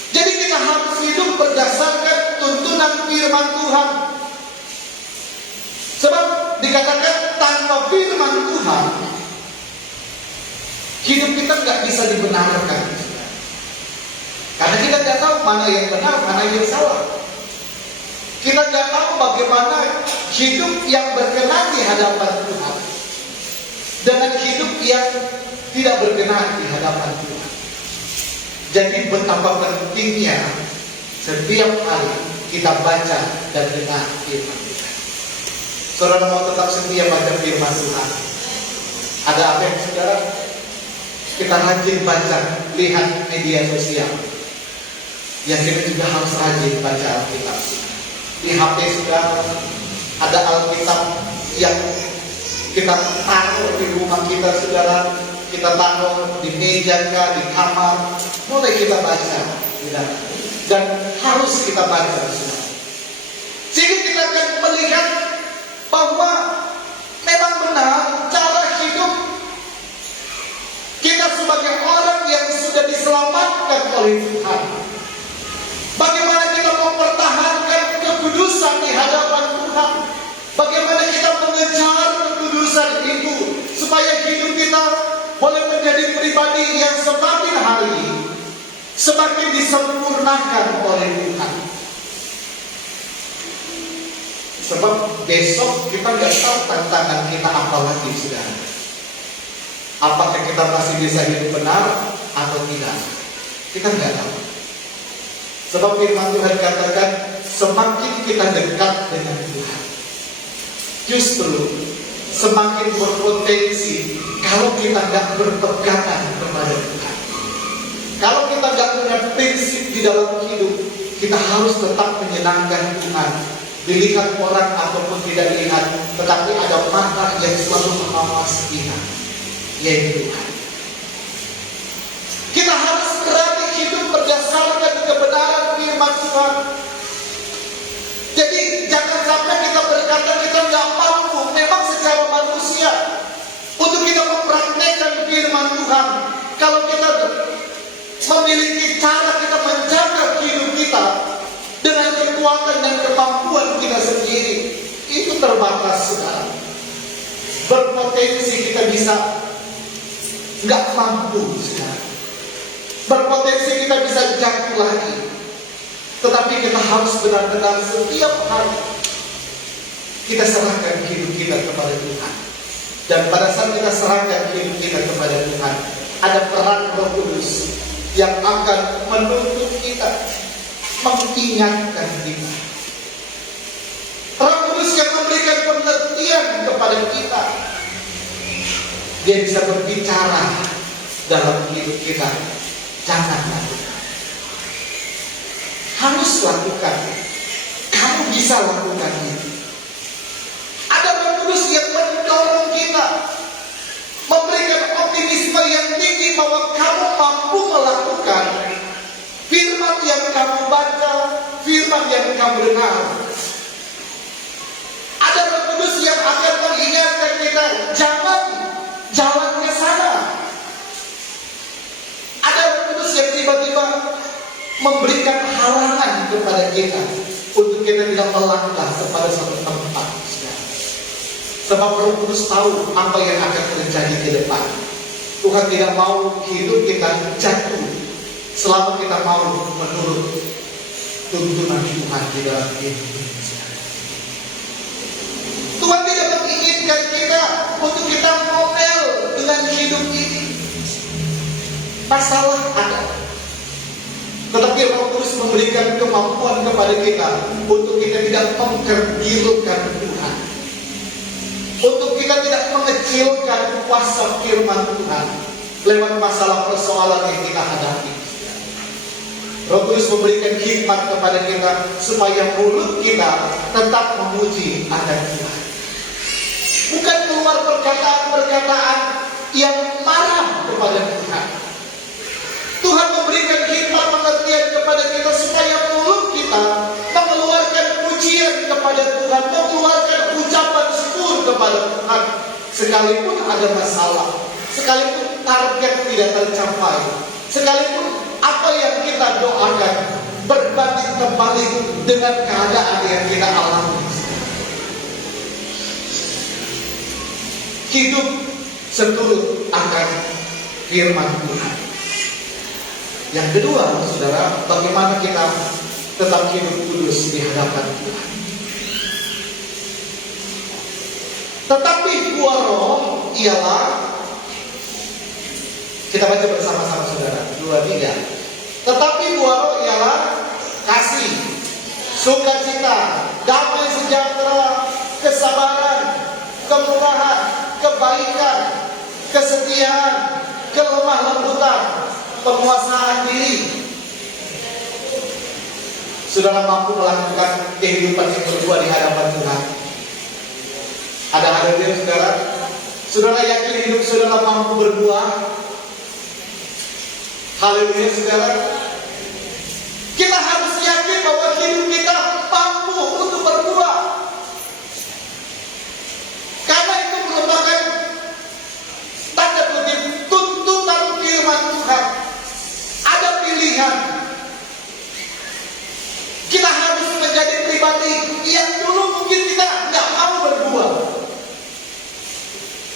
Jadi kita harus hidup berdasarkan tuntunan firman Tuhan. Sebab dikatakan tanpa firman Tuhan, hidup kita nggak bisa dibenarkan. Karena kita nggak tahu mana yang benar, mana yang salah. Kita nggak tahu bagaimana hidup yang berkenan di hadapan Tuhan dengan hidup yang tidak berkenan di hadapan Tuhan. Jadi betapa pentingnya setiap hari kita baca dan dengar firman Tuhan. Saudara mau tetap setia baca firman Tuhan? Ada apa yang saudara? kita rajin baca, lihat media sosial. Ya kita juga harus rajin baca Alkitab. Di HP sudah ada Alkitab yang kita taruh di rumah kita, saudara. Kita taruh di meja, di kamar. Mulai kita baca, saudara. Dan harus kita baca, saudara. Sehingga kita akan melihat bahwa memang benar cara hidup kita sebagai orang yang sudah diselamatkan oleh Tuhan. Bagaimana kita mempertahankan kekudusan di hadapan Tuhan. Bagaimana kita mengejar kekudusan itu supaya hidup kita boleh menjadi pribadi yang semakin hari semakin disempurnakan oleh Tuhan. Sebab besok kita nggak tahu tantangan kita apa lagi, saudara. Apakah kita masih bisa hidup benar atau tidak? Kita nggak tahu. Sebab firman Tuhan katakan semakin kita dekat dengan Tuhan, justru semakin berpotensi kalau kita nggak berpegangan kepada Tuhan. Kalau kita nggak punya prinsip di dalam hidup, kita harus tetap menyenangkan Tuhan. Dilihat orang ataupun tidak dilihat, tetapi ada mata yang selalu mengawasi kita, yaitu Tuhan. Kita harus berani hidup berdasarkan kebenaran firman Tuhan. Jadi jangan sampai kita berkata kita nggak mampu, memang secara manusia, untuk kita mempraktekkan firman Tuhan. Kalau kita memiliki cara kita menjaga hidup kita dengan kekuatan dan kemampuan kita sendiri, itu terbatas sekali. Berpotensi kita bisa nggak mampu sekarang. Berpotensi kita bisa jatuh lagi. Tetapi kita harus benar-benar setiap hari kita serahkan hidup kita kepada Tuhan. Dan pada saat kita serahkan hidup kita kepada Tuhan, ada peran Roh Kudus yang akan menuntun kita, mengingatkan kita. Roh Kudus yang memberikan pengertian kepada kita. Dia bisa berbicara dalam hidup kita. Jangan lakukan. Harus lakukan. Kamu bisa lakukan itu. Ada Roh Kudus yang mendorong kita, memberikan optimisme yang tinggi bahwa kamu mampu melakukan firman yang kamu baca, firman yang kamu dengar. Ada Roh Kudus yang akan mengingatkan kita, jangan jalan ke sana. Ada Roh Kudus yang tiba-tiba memberikan halangan kepada kita untuk kita tidak melangkah kepada satu tempat. Sebab Roh Kudus tahu apa yang akan terjadi ke depan. Tuhan tidak mau hidup kita jatuh selama kita mau menurut tuntunan Tuhan di dalam hidup ini. Tuhan tidak menginginkan kita untuk kita ngomel dengan hidup ini. Masalah ada. Tetapi Roh Kudus memberikan kemampuan kepada kita untuk kita tidak mengkerdilkan Tuhan, untuk kita tidak mengecilkan kuasa firman Tuhan lewat masalah persoalan yang kita hadapi. Roh Kudus memberikan hikmat kepada kita supaya mulut kita tetap memuji akan Tuhan. Bukan keluar perkataan-perkataan yang marah kepada Tuhan. Tuhan memberikan hikmat pengertian kepada kita supaya mulut kita mengeluarkan pujian kepada Tuhan, mengeluarkan ucapan syukur kepada Tuhan. Sekalipun ada masalah, sekalipun target tidak tercapai, sekalipun apa yang kita doakan berbanding terbalik dengan keadaan yang kita alami. Hidup seturut akan firman Tuhan. Yang kedua, saudara, bagaimana kita tetap hidup kudus di hadapan Tuhan. Tetapi buah roh ialah, kita baca bersama-sama saudara, 2, 3. Tetapi buah roh ialah kasih, sukacita, damai sejahtera, kesabaran, kemurahan, kebaikan, kesetiaan, kelemah lembutan, penguasaan diri. Saudara mampu melakukan kehidupan yang berdua di hadapan Tuhan. Ada hadir saudara? Saudara yakin hidup saudara mampu berbuah? Haleluya saudara. Kita harus yakin bahwa hidup kita mampu untuk berbuah. Karena itu merupakan tanda kutip tuntutan firman Tuhan. Ada pilihan. Kita harus menjadi pribadi yang dulu mungkin kita nggak mau berbuah.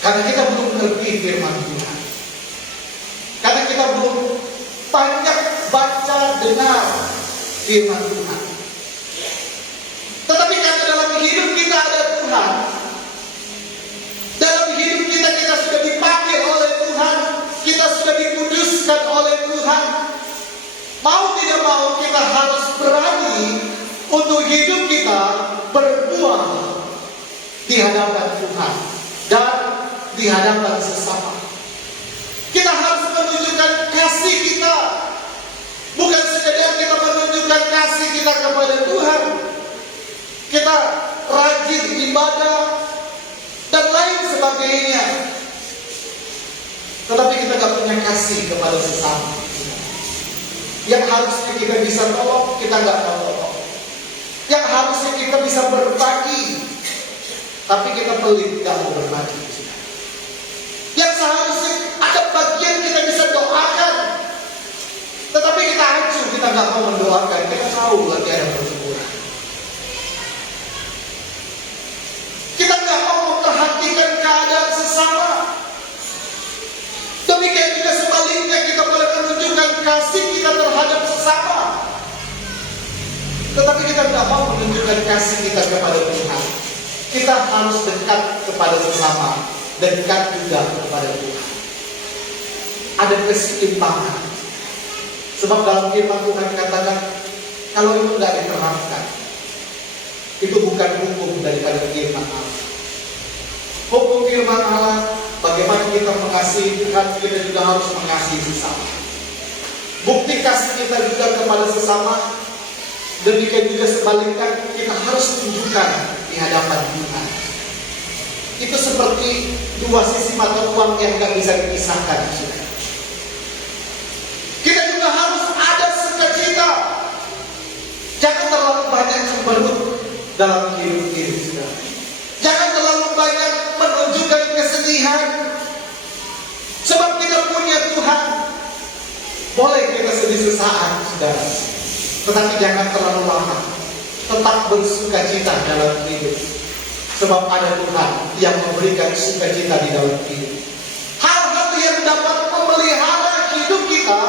Karena kita belum mengerti firman Tuhan. Karena kita belum banyak baca dengar firman Tuhan. Tetapi karena dalam hidup kita ada Tuhan, dalam hidup kita sudah dipakai oleh Tuhan, kita sudah dikuduskan oleh Tuhan. Mau tidak mau kita harus berani untuk hidup kita berbuah di hadapan Tuhan dan di hadapan sesama. Kita harus menunjukkan kasih kita, bukan sekedar kita menunjukkan kasih kita kepada Tuhan. Kita rajin ibadah dan lain sebagainya, tetapi kita gak punya kasih kepada sesama. Yang harusnya kita bisa tolong, kita gak tolong. Yang harusnya kita bisa berbagi, tapi kita pelit, gak mau berbagi. Yang seharusnya ada bagian kita bisa doakan, tetapi kita acuh, kita gak mau mendoakan. Kita tahu lagi ada pertempuran. Kita gak mau memperhatikan keadaan sesama. Demikian juga sebaliknya, kita boleh menunjukkan kasih kita terhadap sesama, tetapi kita tidak mau menunjukkan kasih kita kepada Tuhan. Kita harus dekat kepada sesama, dekat juga kepada Tuhan. Ada keseimbangan. Sebab dalam firman Tuhan dikatakan, kalau itu tidak diterapkan, itu bukan hukum daripada firman Allah. Hukum firman Allah, bagaimana kita mengasihi Tuhan, kita juga harus mengasihi sesama. Bukti kasih kita juga kepada sesama, demikian juga sebaliknya kita harus tunjukkan di hadapan Tuhan. Itu seperti dua sisi mata uang yang tidak bisa dipisahkan. Kita juga harus ada sukacita. Jangan terlalu banyak cemberut dalam hidup kita. Jangan terlalu banyak menunjukkan kesedihan. Sebab kita punya Tuhan. Boleh kita sedih sesaat, saudara, tetapi jangan terlalu lama. Tetap bersukacita dalam hidup. Sebab ada Tuhan yang memberikan sukacita di dalam hidup. Hal-hal yang dapat memelihara hidup kita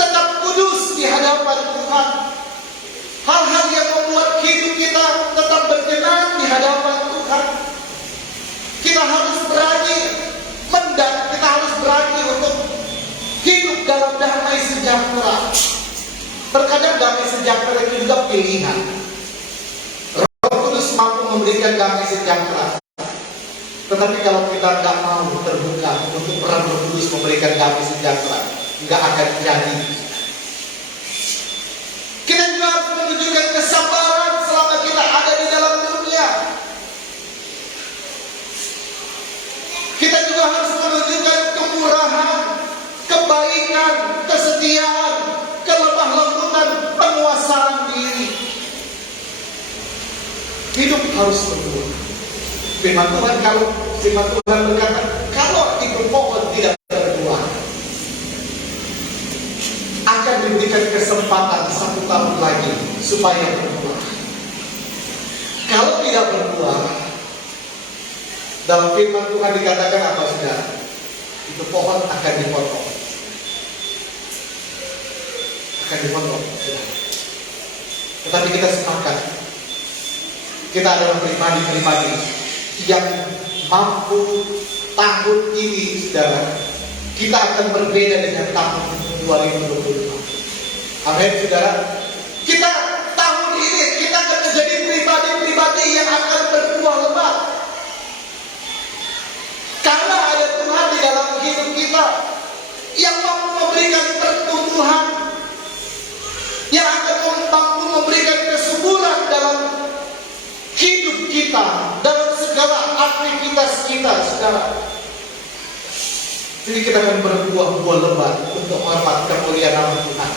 tetap kudus di hadapan Tuhan. Hal-hal yang membuat hidup kita tetap berkenan di hadapan Tuhan. Kita harus berani kita harus berani untuk hidup dalam damai sejahtera. Terkadang damai sejahtera itu juga pilihan. Roh Kudus mampu memberikan damai sejahtera. Tetapi kalau kita nggak mau terbuka untuk peran Roh Kudus memberikan damai sejahtera, nggak akan jadi. Kita juga harus menunjukkan kesabaran selama kita ada di dalam dunia. Kita juga harus menunjukkan kemurahan, kebaikan, kesetiaan, kelemah lembutan, penguasaan diri. Hidup harus berbuah. Firman Tuhan berkata, kalau itu pohon tidak berbuah, akan diberikan kesempatan 1 tahun lagi supaya berbuah. Kalau tidak berbuah, dalam firman Tuhan dikatakan apa saudara? Itu pohon akan dipotong. Akan dipotong. Tetapi kita sepakat, kita adalah pribadi-pribadi yang mampu tahun ini, saudara, kita akan berbeda dengan tahun 2025. Amin, saudara. Kita tahun ini kita akan menjadi pribadi-pribadi yang akan berbuah lebat. Karena ada Tuhan di dalam hidup kita. Tuhan yang akan mampu memberikan kesuburan dalam hidup kita, dalam segala aktivitas kita, saudara. Jadi kita akan berbuah-buah lebat untuk hormat kemuliaan nama Tuhan.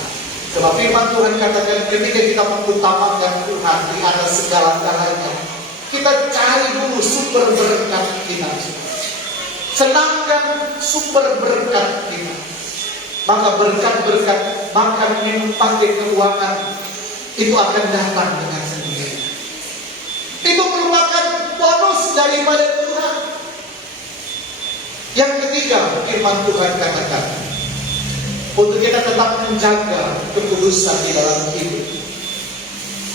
Sebab firman Tuhan katakan ketika kita mengutamakan Tuhan di atas segala galanya, kita cari dulu sumber berkat kita. Senangkan sumber berkat kita. Maka berkat-berkat makan minum pakai keuangan itu akan datang dengan sendirinya. Itu merupakan bonus daripada Tuhan. Yang ketiga, firman Tuhan katakan untuk kita tetap menjaga kekudusan di dalam hidup.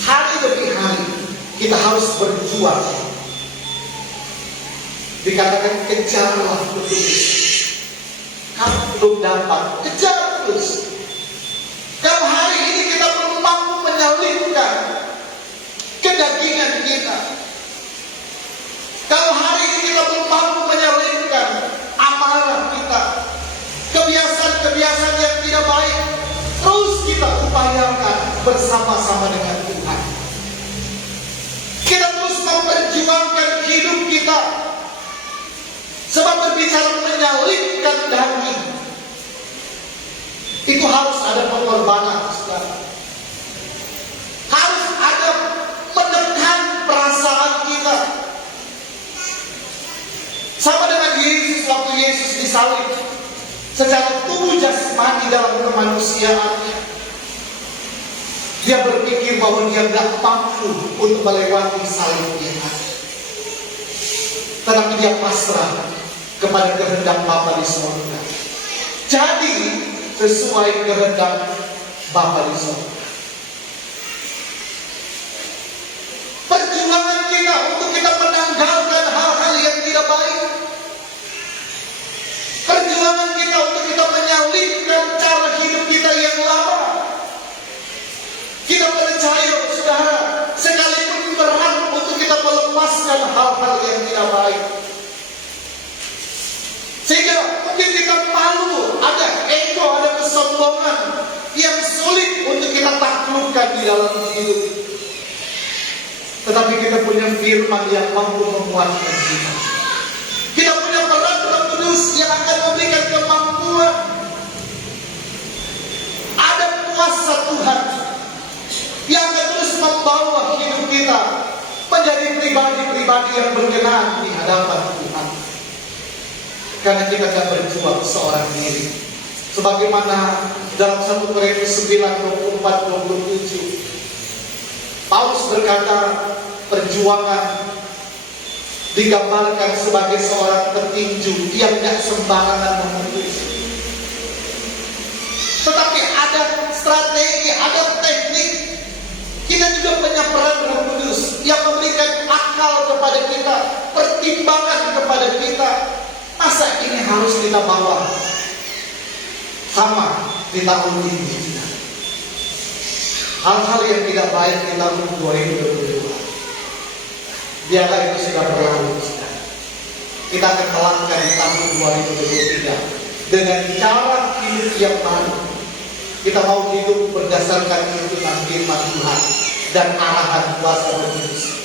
Hari demi hari kita harus berjuang. Dikatakan kejarlah kekudusan. Kamu belum dapat, kejar terus. Kalau hari ini kita belum mampu menyalipkan kedagingan kita, kalau hari ini kita belum mampu menyalipkan amarah kita, kebiasaan-kebiasaan yang tidak baik, terus kita upayakan bersama-sama dengan Tuhan. Kita terus memperjuangkan hidup kita. Sebab berbicara menyalipkan daging, itu harus ada pengorbanan, saudara. Harus ada menekan perasaan kita. Sama dengan Yesus waktu Yesus disalib, secara tubuh jasmani dalam kemanusiaannya, dia berpikir bahwa dia tidak mampu untuk melewati salibnya. Tetapi dia pasrah kepada kehendak Bapa di surga. Jadi sesuai kehendak Bapa di surga. Perjuangan kita untuk kita menanggalkan hal-hal yang tidak baik. Perjuangan kita untuk kita menyalipkan cara hidup kita yang lama. Kita percaya, saudara, sekalipun berat untuk kita melepaskan hal-hal yang tidak baik. Sehingga mungkin kita malu, ada ego, ada kesombongan yang sulit untuk kita taklukkan di dalam hidup. Tetapi kita punya firman yang mampu menguatkan kita. Kita punya peran Roh Kudus yang akan memberikan kemampuan. Ada kuasa Tuhan yang akan terus membawa hidup kita menjadi pribadi-pribadi yang berkenan di hadapan Tuhan. Karena kita akan berjuang seorang diri. Sebagaimana dalam 1 Korintus 9:24-27, Paulus berkata, perjuangan digambarkan sebagai seorang petinju yang tidak sembarangan memutus. Tetapi ada strategi, ada teknik. Kita juga punya peran Roh Kudus yang memberikan akal kepada kita, pertimbangan kepada kita. Masa ini harus kita bawa sama di tahun ini? Hal-hal yang tidak baik di tahun 2022, biarlah itu sudah berlalu. Kita akan melangkah di tahun 2023 dengan cara hidup yang baru. Kita mau hidup berdasarkan tuntunan firman Tuhan dan arahan kuasa Roh Kudus.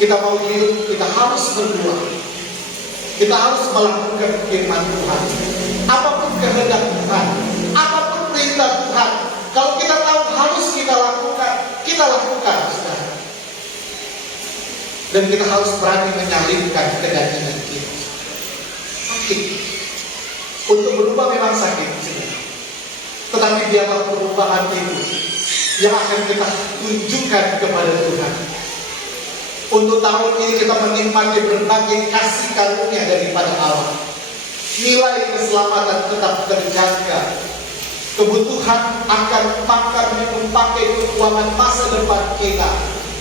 Kita mau hidup, kita harus berdoa. Kita harus melakukan firman Tuhan. Apapun kehendak Tuhan, apapun perintah Tuhan, kalau kita tahu harus kita lakukan, kita lakukan, saudara. Dan kita harus berani menyalipkan kedagingan kita. Sakit. Untuk berubah memang sakit, saudara. Tetapi biarlah perubahan itu yang akan kita tunjukkan kepada Tuhan. Untuk tahun ini kita menikmati berbagai kasih karunia daripada Allah. Nilai keselamatan tetap terjaga. Kebutuhan akan makan, minum, pakai, keuangan masa depan kita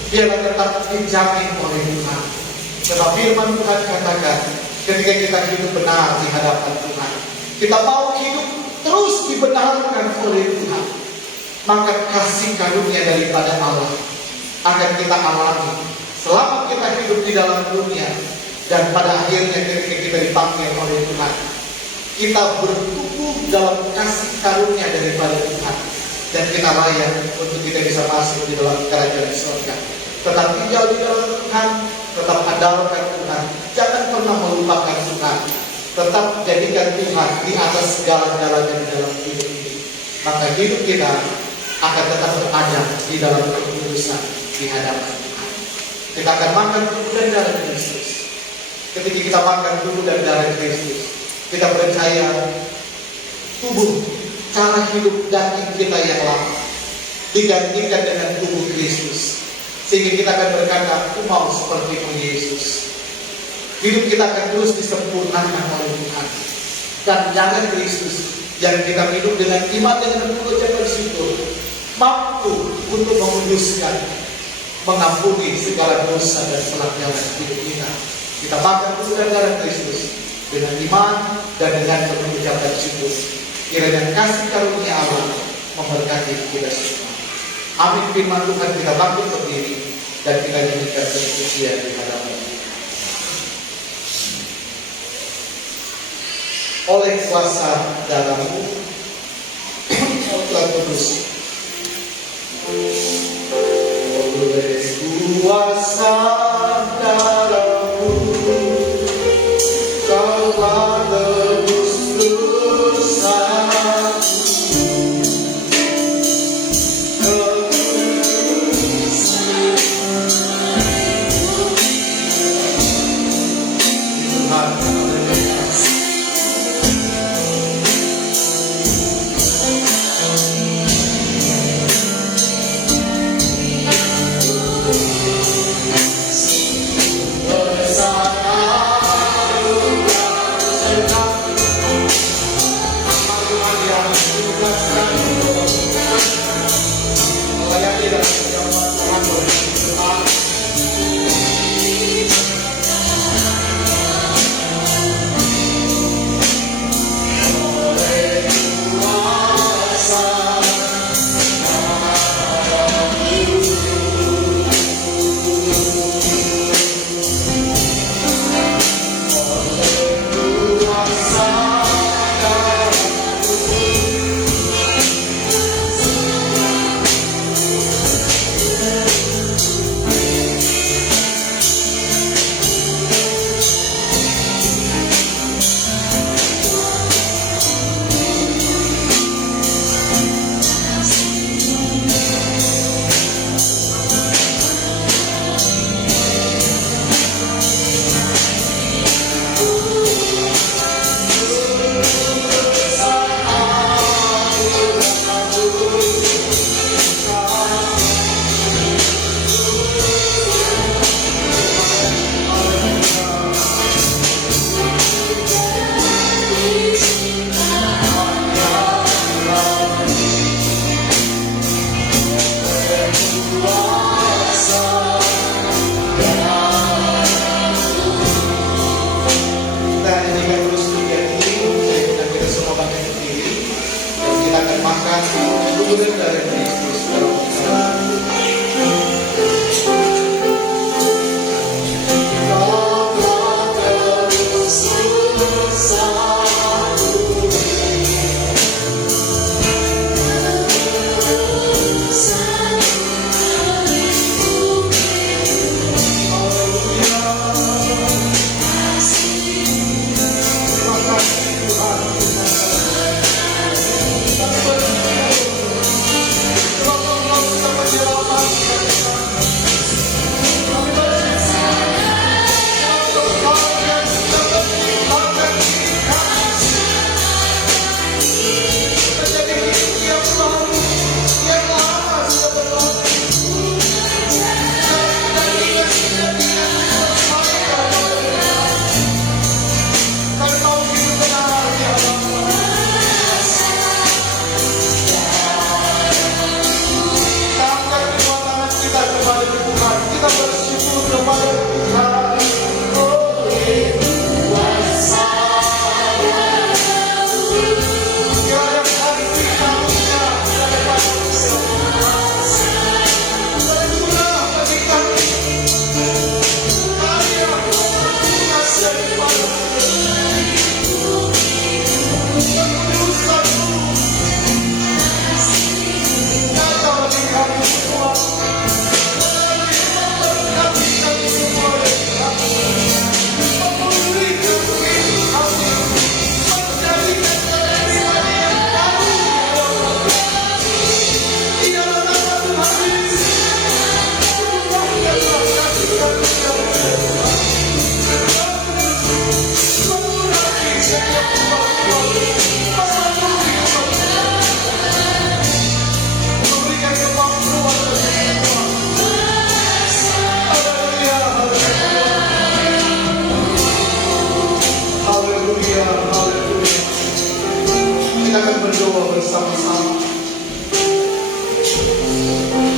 biarlah tetap dijamin oleh Tuhan. Sebab firman Tuhan katakan, ketika kita hidup benar di hadapan Tuhan, kita mau hidup terus dibenarkan oleh Tuhan, maka kasih karunia daripada Allah akan kita alami selama kita hidup di dalam dunia. Dan pada akhirnya ketika kita dipanggil oleh Tuhan, kita bertumbuh dalam kasih karunia daripada Tuhan, dan kita layak untuk kita bisa masuk di dalam kerajaan surga. Tetap tinggal di dalam Tuhan, tetap andalkan Tuhan, jangan pernah melupakan Tuhan, tetap jadikan Tuhan di atas segala-galanya di dalam hidup ini. Maka hidup kita akan tetap berada di dalam kekudusan di hadapan Tuhan. Kita akan makan tubuh dan darah Kristus. Ketika kita makan tubuh dan darah Kristus, kita percaya tubuh, cara hidup daging kita yang lama digantikan dengan tubuh Kristus, sehingga kita akan berkata, aku mau seperti Yesus. Hidup kita akan terus disempurnakan oleh Tuhan, dan darah Kristus yang kita hidup dengan iman dengan ucapan bersyukur mampu untuk menguduskan, mengampuni segala dosa dan pelanggaran hidup kita. Kita makan tubuh dan darah Kristus dengan iman dan dengan pengucapan syukur. Kiranya kasih karunia Allah memberkati kita semua. Amin. Firman Tuhan, kita bangkit berdiri dan kita nyanyikan kesucian di hadapan Tuhan. Oleh kuasa darah-Mu, Tuhan Kudus. Oleh kuasa darah-Mu, Kau telah tebus dosaku.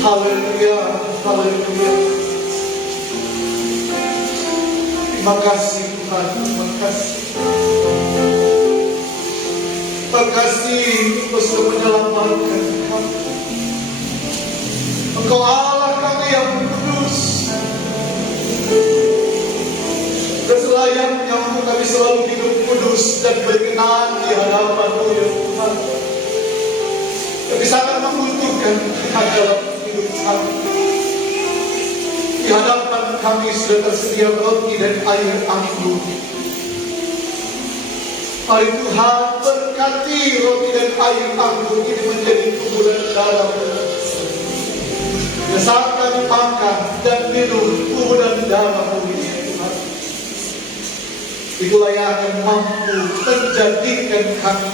Haleluya, haleluya. Terima kasih Tuhan, terima kasih. Terima kasih Engkau sudah menyelamatkan kami. Engkau Allah kami yang kudus. Dan selayaknya untuk kami selalu hidup kudus dan berkenan di hadapan-Mu ya Tuhan. Kami sangat membutuhkan dalam hidup kami. Di hadapan kami sudah tersedia roti dan air anggur. Mari Tuhan berkati roti dan air anggur ini menjadi tubuh dan darah. Dan saat kami makan dan minum tubuh dan darah-Mu ini Tuhan, itulah yang akan mampu menjadikan kami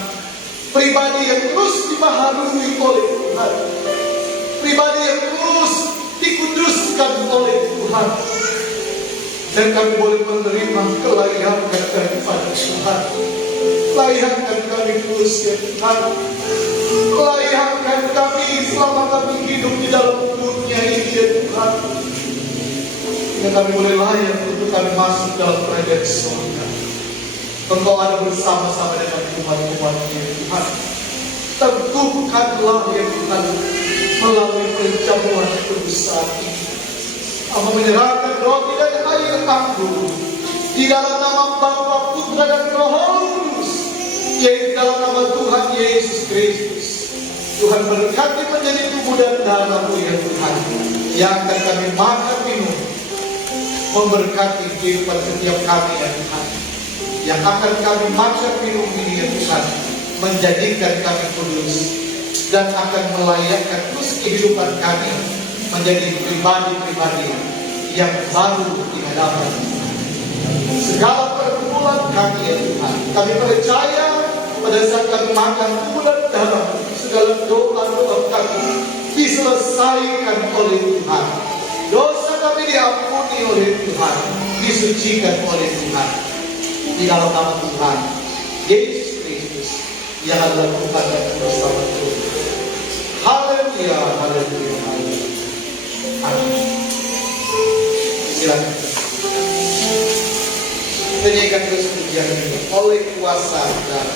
pribadi yang terus dibaharui oleh Tuhan, pribadi yang terus dikuduskan oleh Tuhan, dan kami boleh menerima kelayakan daripada Tuhan. Layakkan kami terus ya Tuhan, layakkan kami selama kami hidup di dalam dunia ini ya Tuhan, dan kami boleh layak untuk kami masuk dalam kerajaan surga. Engkau ada bersama-sama dengan umat-Umat-Nya Tuhan. Teguhkanlah ya Tuhan melalui perjamuan kudus ini. Aku menyerahkan roti dan air anggur di dalam nama Bapa, Putra dan Roh Kudus, yaitu dalam nama Tuhan Yesus Kristus. Tuhan berkati menjadi tubuh dan darah-Mu ya Tuhan, yang akan kami makan minum, memberkati kehidupan setiap kami ya Tuhan. Yang akan kami makan minum ini ya Tuhan, menjadikan kami kudus dan akan melayakkan terus kehidupan kami menjadi pribadi-pribadi yang baru di hadapan Tuhan. Segala pergumulan kami ya Tuhan, kami percaya pada saat kami makan tubuh dan darah, segala doa-doa kami diselesaikan oleh Tuhan. Dosa kami diampuni oleh Tuhan, disucikan oleh Tuhan. Di dalam nama Tuhan Yesus Kristus yang adalah Tuhan dan bersama Tuhan. Haleluya, haleluya, haleluya. Amin. Silakan. Kita nyanyikan terus pujian ini oleh kuasa darah.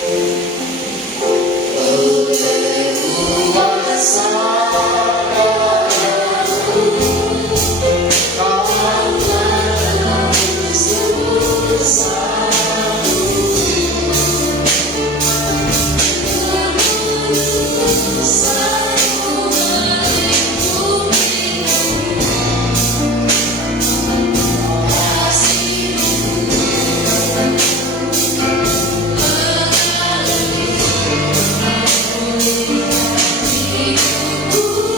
Oleh kuasa Ooh.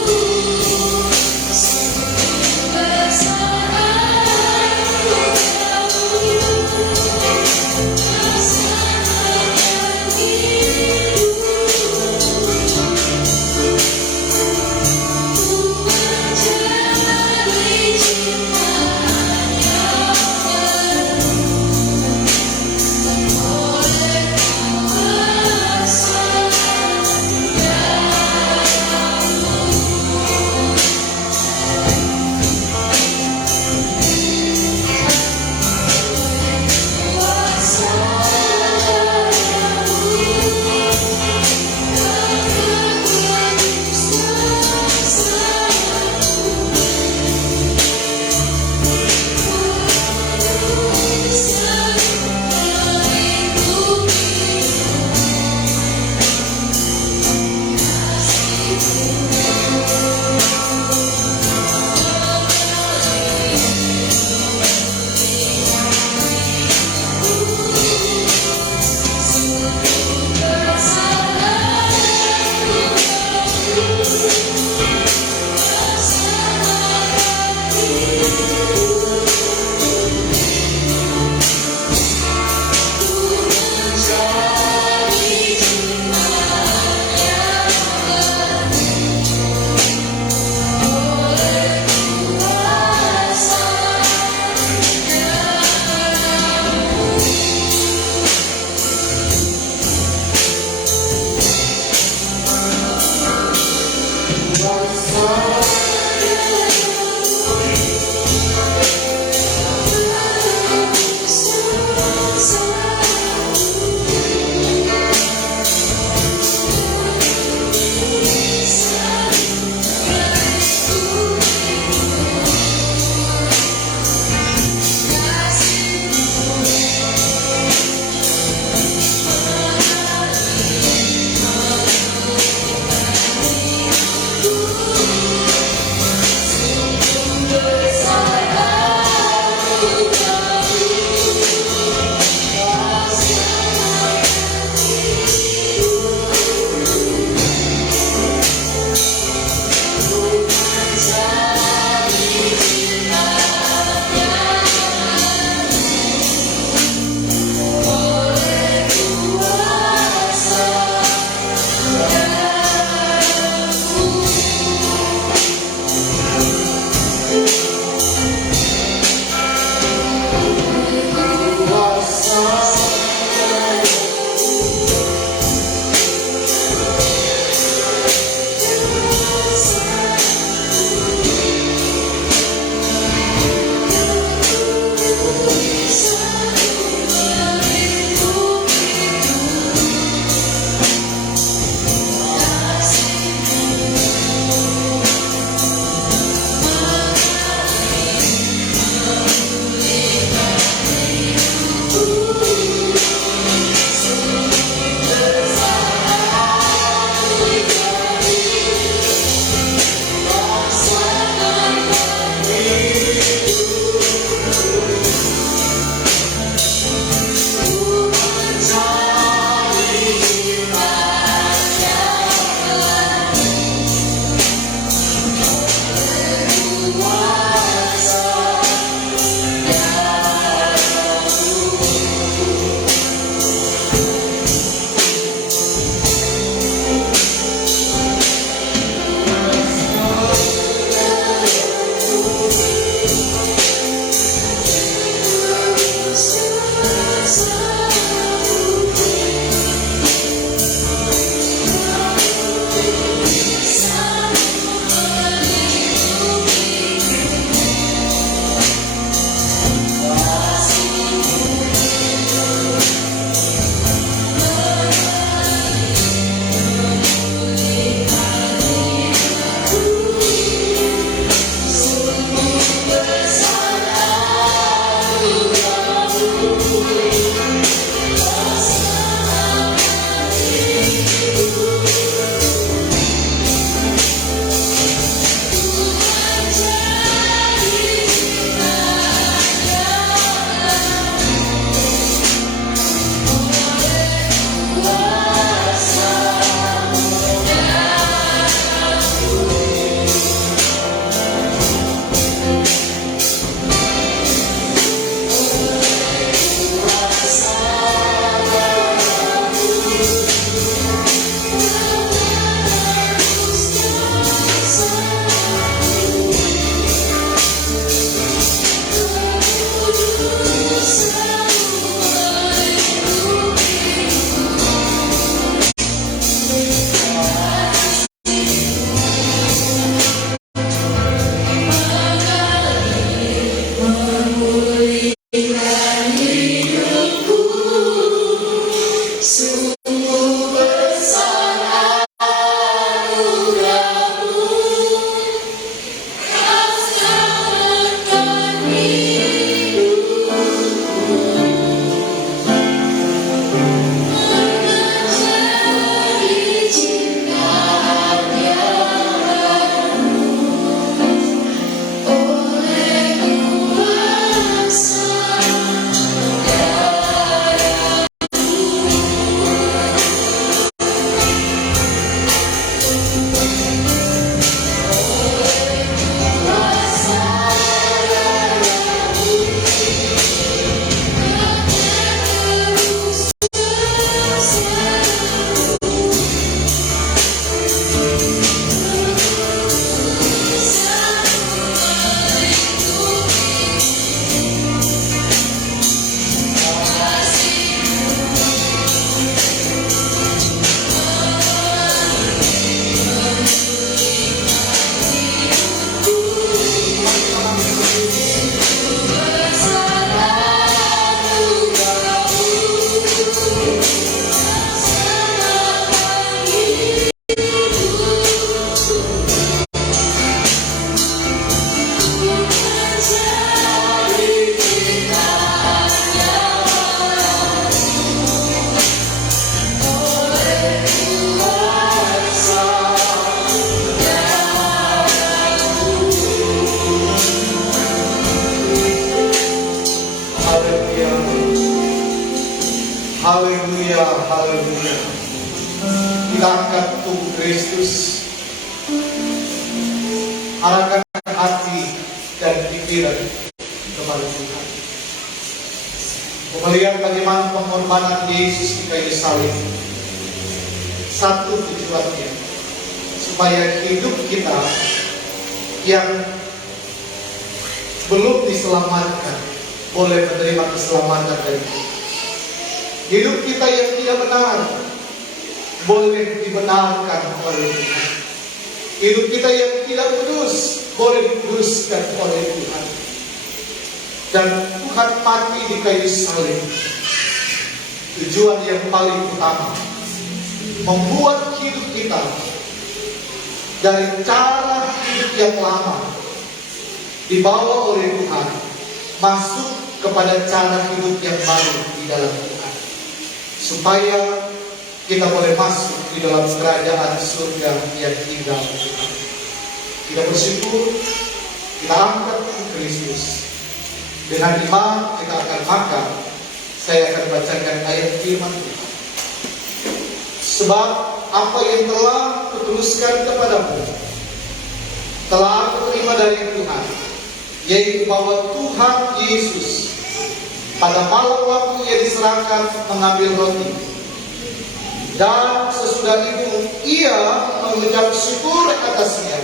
Haleluya. Kita angkat tubuh Kristus, arahkan hati dan pikiran kepada Tuhan. Melihat bagaimana pengorbanan Yesus di kayu salib, satu tujuannya, supaya hidup kita yang belum diselamatkan boleh menerima keselamatan dari Tuhan. Hidup kita yang tidak benar boleh dibenarkan oleh Tuhan. Hidup kita yang tidak kudus boleh dikuduskan oleh Tuhan. Dan Tuhan mati di kayu salib, tujuan yang paling utama, membuat hidup kita dari cara hidup yang lama dibawa oleh Tuhan masuk kepada cara hidup yang baru di dalam Tuhan, supaya kita boleh masuk di dalam kerajaan surga yang indah Tuhan. Kita bersyukur, kita angkat Tuhan Kristus. Dengan iman kita akan makan. Saya akan bacakan ayat firman Tuhan. Sebab apa yang telah kutuliskan kepadamu telah aku terima dari Tuhan, yaitu bahwa Tuhan Yesus pada malam waktu Ia diserahkan mengambil roti, dan sesudah itu Ia mengucap syukur atasnya.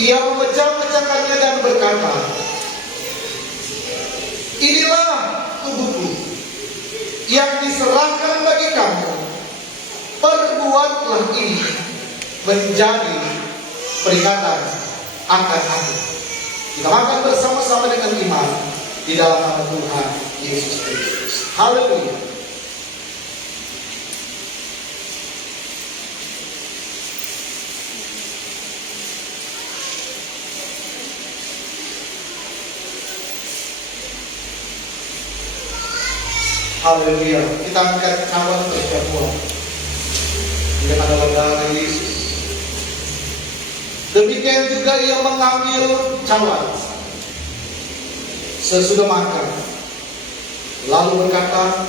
Ia memecah-mecahkannya dan berkata, inilah tubuhku yang diserahkan bagi kamu. Perbuatlah ini menjadi peringatan akan aku. Kita makan bersama-sama dengan iman di dalam nama Tuhan Yesus Kristus. Haleluya. Haleluya. Kita angkat cawan perjamuan di hadapan darah Yesus. Demikian juga Ia mengambil cawan sesudah makan, lalu berkata,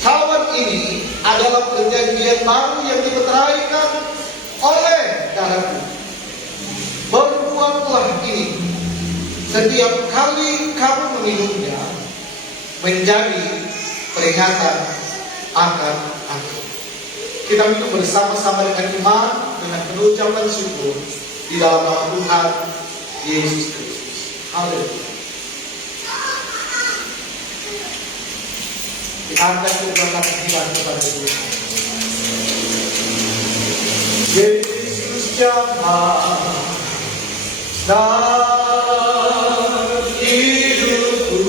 cawan ini adalah perjanjian baru yang dimeteraikan oleh darahku. Berbuatlah ini setiap kali kamu meminumnya menjadi peringatan akan aku. Kita minum bersama-sama dengan iman, dengan penuh ucapan syukur di dalam nama Tuhan Yesus Kristus. Haleluya. Kita angkat keberkatan iman kepada Tuhan. Yesus jamah dan hidupku,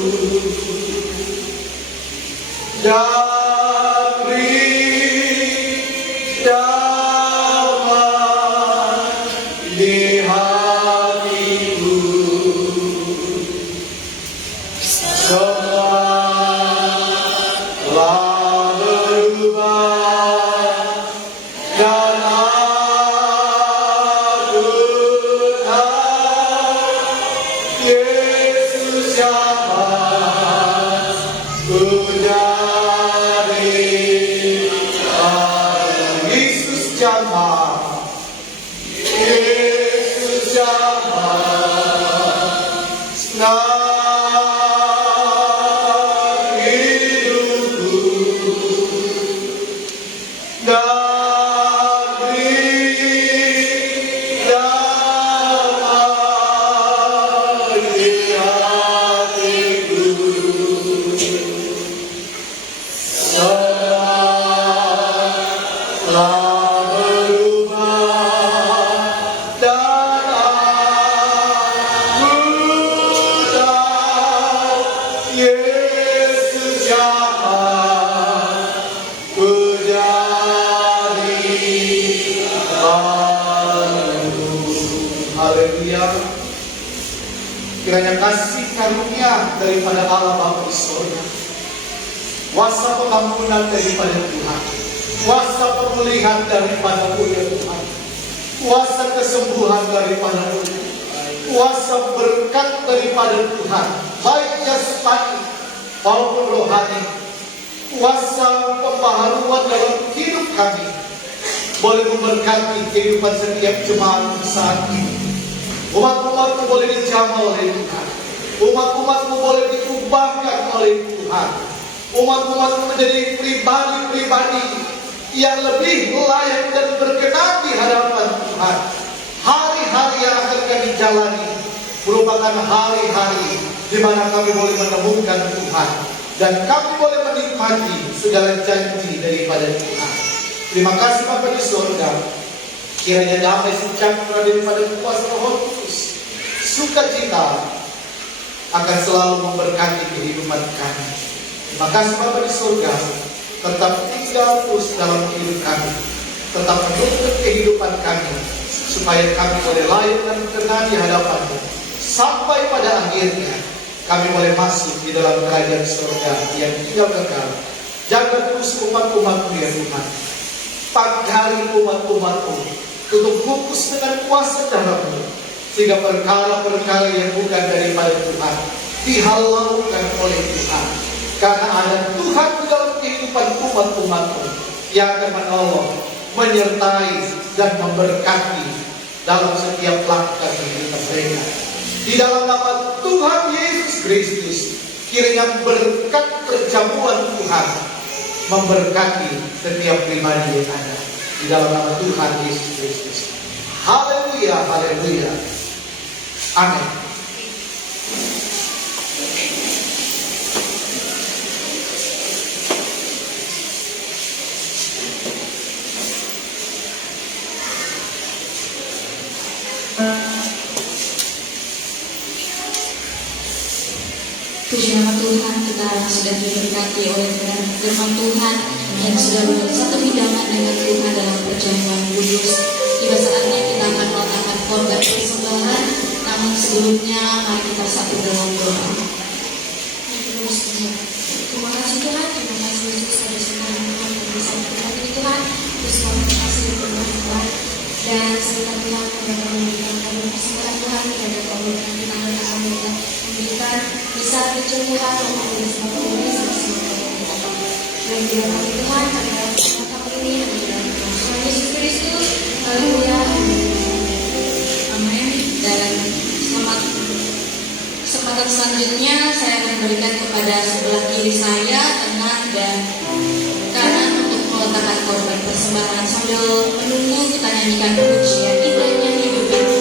dan beri damai di hatiku. Semua telah berubah dan aku tahu Yesus jamah punya. Yesus jamah senang hidupku, dan beri damai di hatiku. Telah berubah dan aku tahu Yesus jamah menjadi baru. Haleluya. Kiranya kasih karunia daripada Allah Bapa di surga, kuasa pengampunan daripada Tuhan, kuasa pemulihan daripada Tuhan, kuasa kesembuhan daripada Tuhan, kuasa berkat daripada Tuhan, baik jasmani maupun rohani, kuasa pembaharuan dalam hidup kami boleh memberkati kehidupan setiap jemaat saat ini. Umat-umatmu boleh dijamah oleh Tuhan. Umat-umatmu boleh diubahkan oleh Tuhan. Umat-umatmu menjadi pribadi-pribadi yang lebih layak dan berkenan di hadapan Tuhan. Hari-hari yang akan kami jalani merupakan hari-hari di mana kami boleh menemukan Tuhan dan kami boleh menikmati segala janji daripada Tuhan. Terima kasih Bapa di surga. Kiranya damai sejahtera daripada kuasa Roh Kudus, sukacita akan selalu memberkati kehidupan kami. Terima kasih Bapa di surga. Tetap tinggal terus dalam hidup kami, tetap menuntut kehidupan kami, supaya kami boleh layak dan berkenan di hadapan-Mu. Sampai pada akhirnya kami boleh masuk di dalam kerajaan surga yang tinggal kekal. Jaga terus umat-umat-Mu ya Tuhan. Pagari umat-umat-Mu, tutup bungkus dengan kuasa darah-Mu, sehingga perkara-perkara yang bukan daripada Tuhan dihalaukan oleh Tuhan. Karena ada Tuhan di dalam kehidupan umat-umat-Mu yang akan menolong, menyertai dan memberkati dalam setiap langkah kehidupan mereka. Di dalam nama Tuhan Yesus Kristus, kiranya berkat perjamuan Tuhan memberkati setiap pribadi yang ada. Di dalam nama Tuhan Yesus Kristus. Haleluya, haleluya. Amin. Puji nama Tuhan, kita sudah diberkati oleh firman Tuhan yang sudah menjadi satu hidangan dengan Tuhan dalam perjamuan kudus. Tiba saatnya kita akan melakukan korban persembahan, namun sebelumnya mari kita satu dalam doa. Terima kasih Tuhan, terima kasih Yesus pada semua Tuhan yang bisa berkati Tuhan. Terus terima kasih Tuhan dan semoga Tuhan kepada memberikan kabar persembahan Tuhan kepada pemberian kita kami yang memberikan bisa berjumpa dengan semua ini sama-sama dan biarkan Tuhan pada kesempatan ini dan Tuhan Yesus Kristus. Haleluya. Amin. Dan kesempatan selanjutnya saya akan berikan kepada sebelah kiri saya, tengah dan kanan untuk meletakkan korban persembahan. Sambil menunggu kita nyanyikan pujian indahnya hidup itu.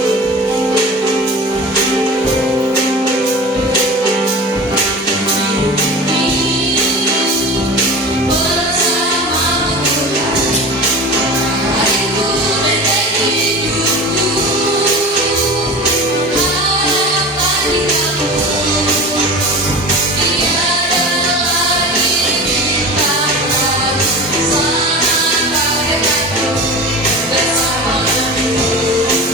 Bersama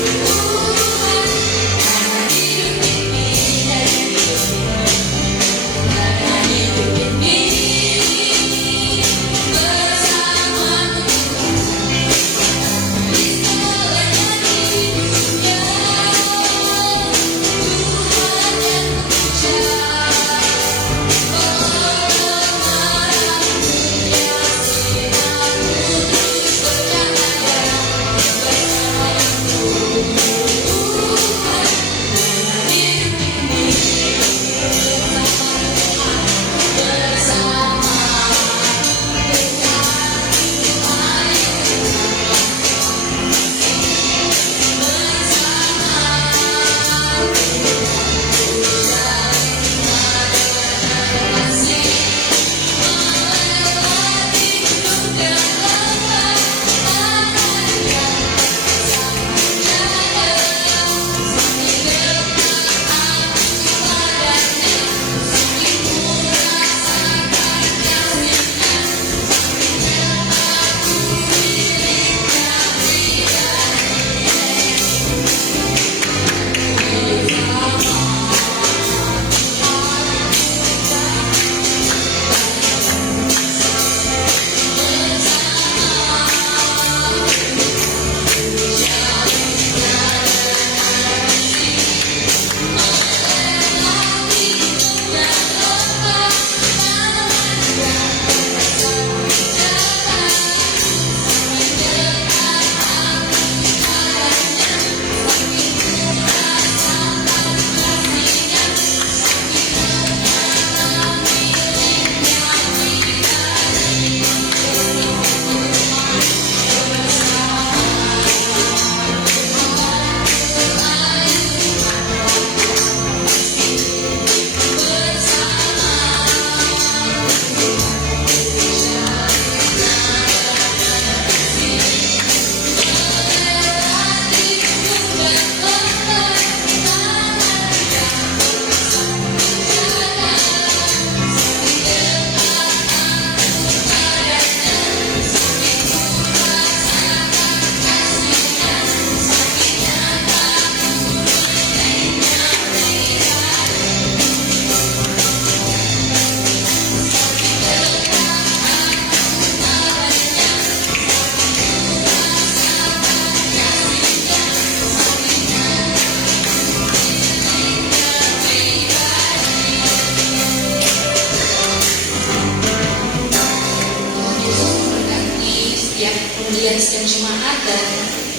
dan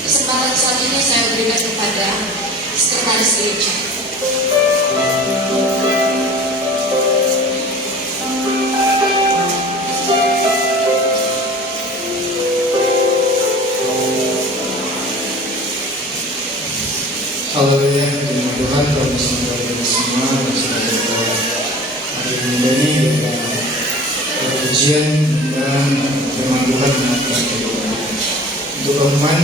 kesempatan selanjutnya saya berikan kepada Sekretaris Gereja. Haleluya, terima Tuhan, kami saudara semua dan saudara hari ini dengan pujian dan firman Tuhan mengajarkan kita. Untuk teman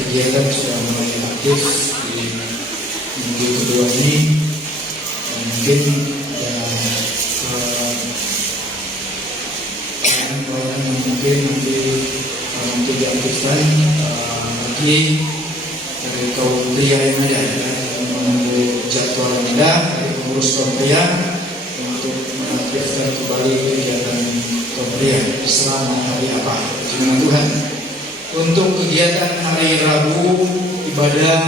kegiatan sudah mulai aktif di minggu kedua ini, dan mungkin ada pelayanan yang mungkin nanti diaktifkan lagi dari kaum pria yang ada, yang menunggu jadwal yang ada dari pengurus kaum pria untuk mengaktifkan kembali kegiatan kaum pria selama hari apa. Firman Tuhan untuk kegiatan hari Rabu ibadah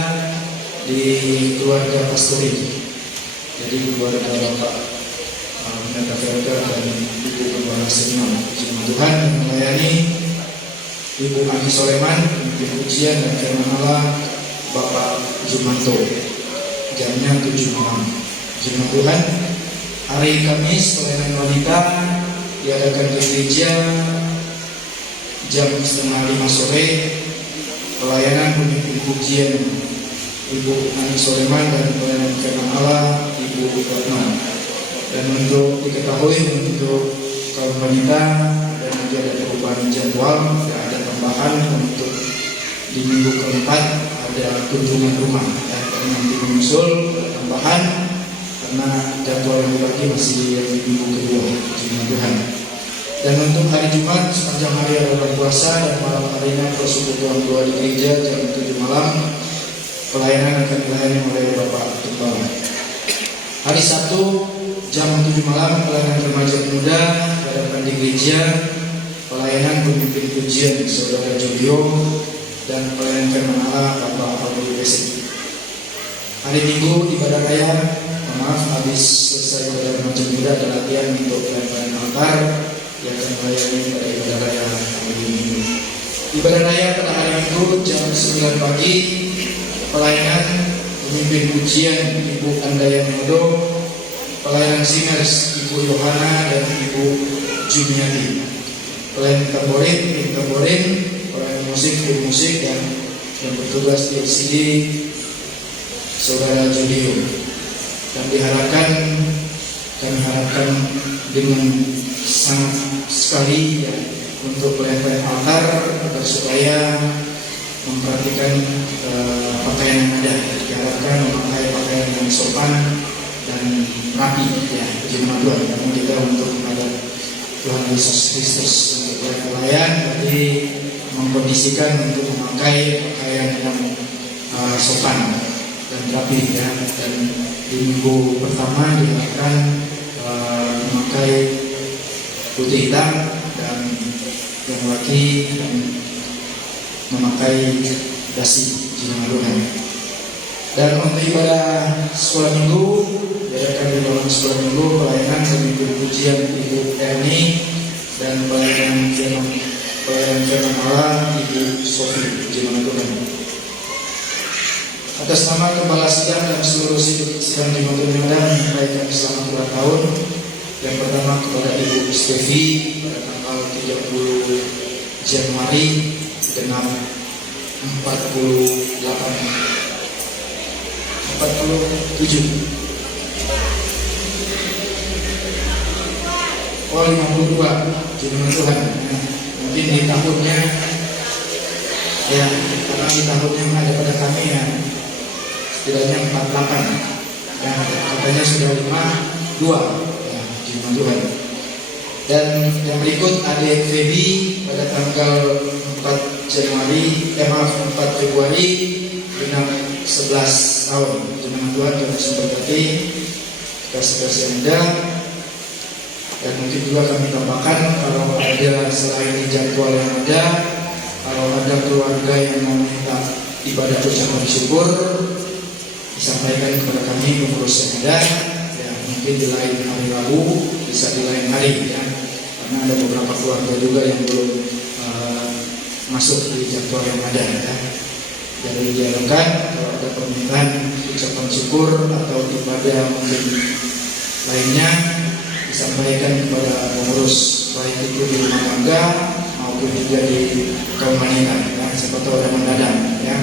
di keluarga pastori. Jadi keluarga Bapak Pendeta Felker dan Ibu Gembala Senang. Firman Tuhan melayani Ibu Ani Soleman, memimpin ujian dan firman Allah Bapak Jumanto, jamnya 7 malam. Firman Tuhan, hari Kamis pelayanan wanita diadakan di gereja jam 4:30 sore. Pelayanan pemimpin pujian Ibu Ani Soleman dan pelayanan firman Allah Ibu Ratna. Dan untuk diketahui untuk kaum wanita dan nanti ada perubahan jadwal, ada tambahan untuk di minggu keempat ada kunjungan rumah ya, nanti menyusul tambahan karena jadwal yang dibagi masih di minggu kedua. Firman Tuhan. Dan untuk hari Jumat sepanjang hari adalah puasa dan malam harinya persekutuan doa di gereja jam 7 malam. Pelayanan akan dilayani oleh Bapak Gembala. Hari Sabtu jam 7 malam pelayanan remaja muda diadakan di gereja. Pelayanan pemimpin pujian Saudara Julio dan pelayanan firman Allah Bapak Alwi Besik. Hari Minggu ibadah raya, habis selesai ibadah remaja muda ada latihan untuk pelayanan altar yang akan melayani pada ibadah raya hari Minggu. Ibadah raya pada hari Minggu jam 9 pagi pelayanan pemimpin pujian Ibu Andaya Modo, pelayanan siners Ibu Yohana dan Ibu Jumiati, pelayanan tamborin, pelayanan musik, dan yang bertugas di LCD Saudara Julio. Dan kami harapkan dengan sangat sekali ya, untuk pelayanan altar agar supaya memperhatikan pakaian yang ada. Diharapkan memakai pakaian yang sopan dan rapi ya, firman Tuhan. Namun kita untuk menghadap Tuhan Yesus Kristus untuk pelayan, jadi mengkondisikan untuk memakai pakaian yang sopan dan rapi ya. Dan di minggu pertama diharapkan memakai putih hitam dan yang laki dan memakai dasi firman Tuhan. Dan untuk ibadah sekolah minggu diadakan di dalam sekolah minggu pelayanan pemimpin pujian Ibu Erni dan pelayanan firman Allah Ibu Sofi firman Tuhan. Atas nama Gembala Sidang dan seluruh sidang di Matu Medan menyampaikan selamat ulang tahun. Yang pertama kepada Ibu Stevi pada tanggal 30 Januari genap 47 52 firman Tuhan. Mungkin di tahunnya ya, karena di tahunnya ada pada kami ya setidaknya 48 ya, katanya sudah 52 ya, firman Tuhan. Dan yang berikut adik Feby pada tanggal 4 Februari genap 11 tahun. Firman Tuhan kami memberkati kasih-kasih Anda. Dan mungkin juga kami tambahkan kalau ada selain jadwal yang ada, kalau ada keluarga yang meminta ibadah ucapan syukur, disampaikan kepada kami pengurus yang ada ya, mungkin di lain hari Rabu, bisa di lain hari ya, karena ada beberapa keluarga juga yang belum masuk di jadwal yang ada ya. Jadi diharapkan kalau ada permintaan ucapan syukur atau ibadah mungkin lainnya disampaikan kepada pengurus baik itu di rumah tangga maupun juga di kaum wanita ya, siapa tahu ada mendadak ya.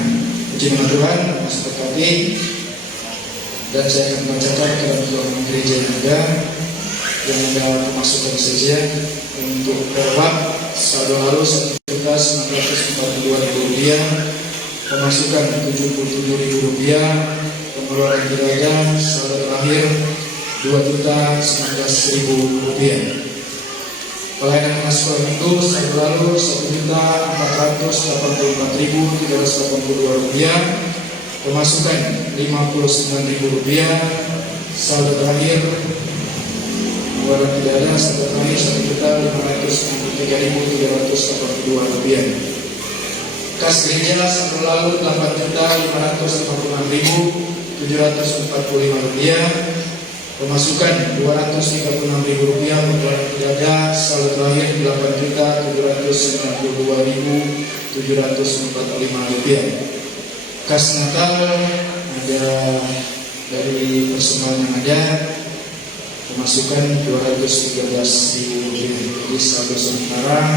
Puji nama Tuhan, berkati. Dan saya akan bacakan dalam doa gereja yang ada pemasukan saja untuk berwak saldo lalu Rp1.942.000, pemasukan Rp77.000, pengeluaran ibadah saldo terakhir Rp2.019.000. Pelayanan masuk minggu saldo lalu Rp1.484.382, pemasukan Rp59.000, saldo terakhir pengeluaran ibadah saldo terakhir Rp1.593.382. Kas gereja saldo lalu Rp8.556.745, pemasukan Rp236.000, pengeluaran ibadah saldo terakhir Rp8.792.745. Kas Natal ada dari personal yang ada pemasukan Rp213.000. Jadi saldo sementara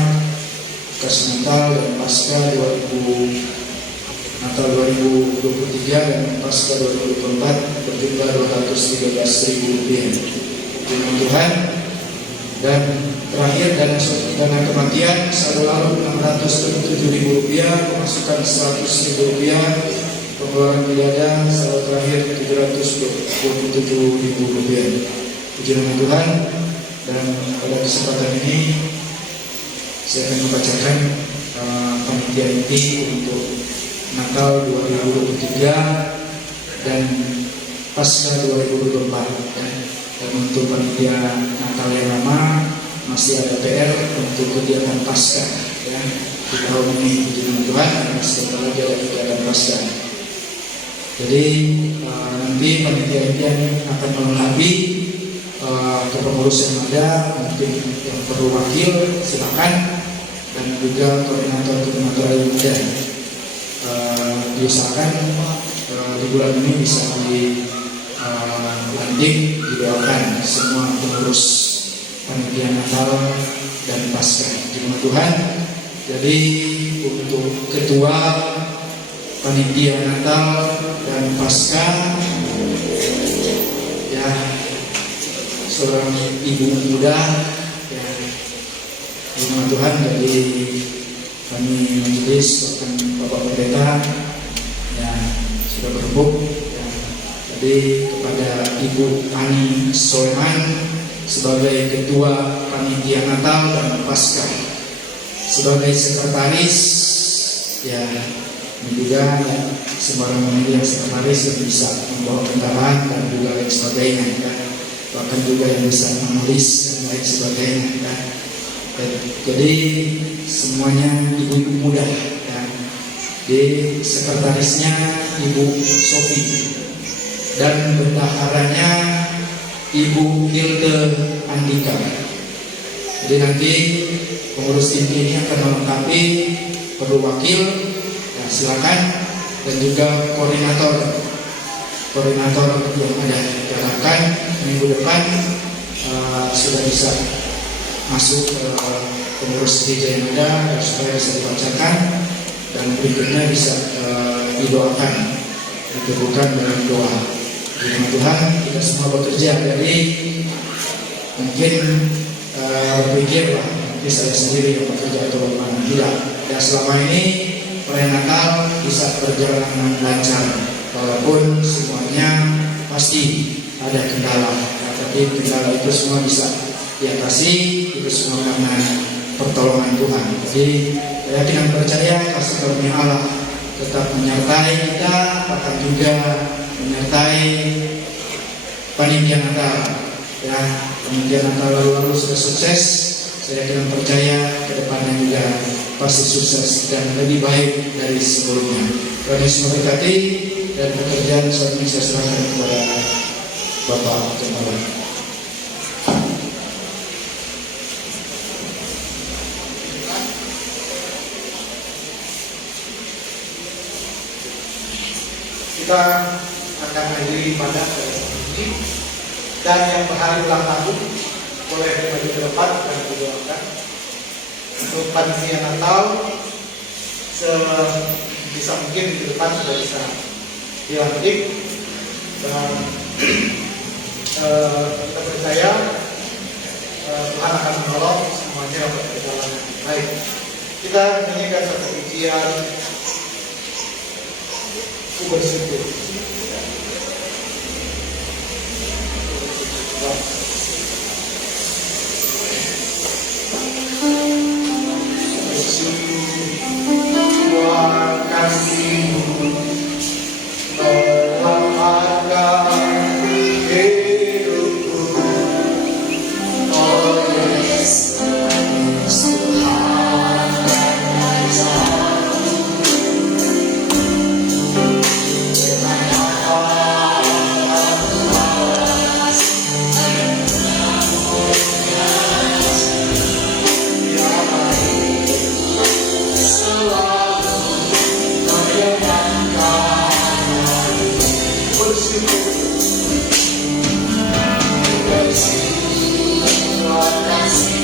kas Natal dan Pasca Natal 2023 dan Pasca 2024 berjumlah Rp213.000. Terima Tuhan. Dan terakhir dana kematian saldo lalu Rp607.000, pemasukan Rp100.000, pengeluaran ibadah saldo terakhir Rp727.000. Puji nama Tuhan. Dan pada kesempatan ini saya akan membacakan panitia inti untuk Natal 2023 dan Pasca 2024 ya. Dan untuk panitia Natal yang lama masih ada PR untuk kegiatan Pasca ya di tahun ini. Puji nama Tuhan, masih lagi ada kegiatan Pasca. Jadi nanti panitia inti akan melengkapi kepengurus yang ada, mungkin yang perlu wakil silakan, dan juga koordinator yang ada. Diusahakan di bulan ini bisa dilantik, didoakan semua pengurus panitia Natal dan Pasca. Terima Tuhan. Jadi untuk ketua panitia Natal dan Pasca ya seorang ibu muda ya, terima Tuhan. Jadi kami majelis bahkan Bapak Pendeta ya sudah berembuk ya. Jadi kepada Ibu Ani Soeman sebagai ketua panitia Natal dan Pasca, sebagai sekretaris ya, ini juga ya, sembarang media sekretaris yang bisa membawa pengarahan dan juga lain sebagainya ya. Bahkan juga yang bisa menulis dan lain sebagainya ya. Jadi semuanya ibu-ibu muda ya. Di sekretarisnya Ibu Sofi dan bendaharanya Ibu Hilde Andika. Jadi nanti pengurus inti ini akan melengkapi, perlu wakil ya, silakan, dan juga koordinator yang ada. Diharapkan minggu depan sudah bisa masuk pengurus gereja yang ada, supaya bisa dibacakan dan berikutnya bisa didoakan, diteguhkan dalam doa. Terima Tuhan, kita semua bekerja. Jadi mungkin berpikirlah nanti saya sendiri yang bekerja atau bagaimana. Tidak. Dan selama ini perayaan Natal bisa berjalan dengan lancar, walaupun semuanya pasti ada kendala. Tapi kendala itu semua bisa diatasi, itu semua karena pertolongan Tuhan. Jadi saya yakin percaya kasih karunia Allah tetap menyertai kita, bahkan juga menyertai panitia Natal ya. Panitia Natal lalu sudah sukses, saya yakin percaya ke depannya juga pasti sukses dan lebih baik dari sebelumnya. Tuhan Yesus memberkati, dan pekerjaan saat ini saya serahkan kepada Bapak Gembala. kita akan menghadiri ibadah ini, dan yang berhari ulang tahun boleh maju ke depan dan berdoakan untuk panitia Natal. Sebisa mungkin di depan sudah bisa dilantik, dan kita percaya Tuhan akan menolong semuanya dapat berjalan dengan baik. Kita nyanyikan satu pujian Ku Bersyukur. Semua kasih-Mu menyelamatkan hidupku. Oh Yesus, Tuhan Raja-Ku, dengan apa aku malas, biar selalu menyenangkan bersyukur. Terima kasih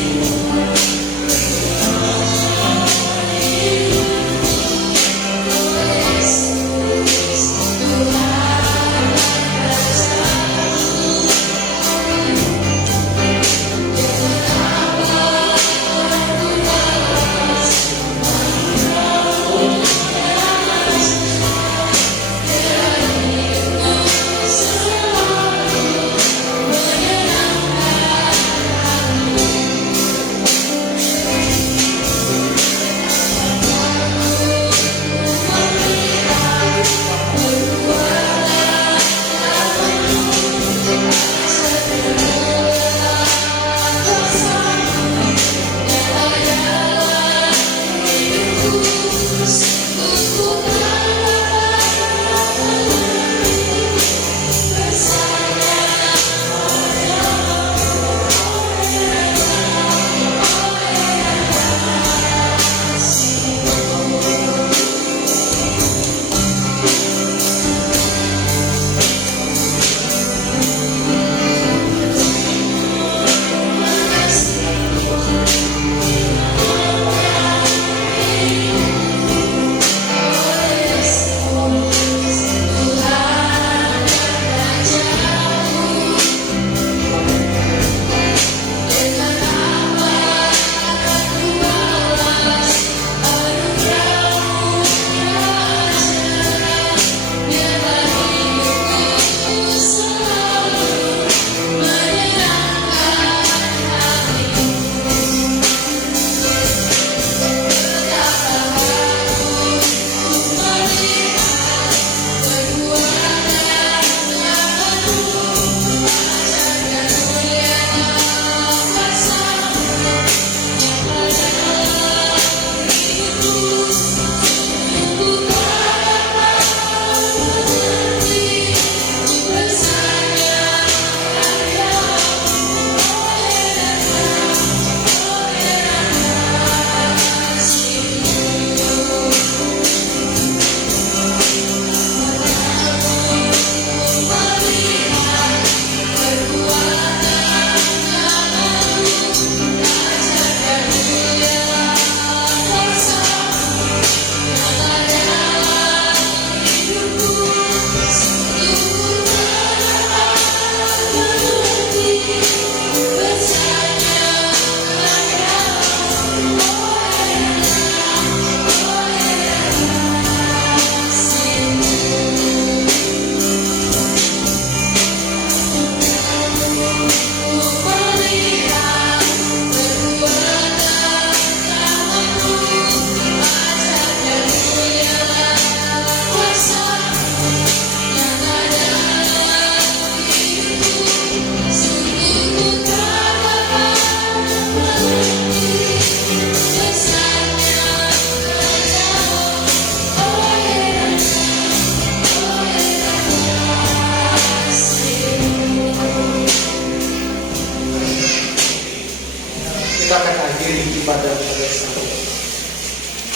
kita akan akhiri ibadah pada saat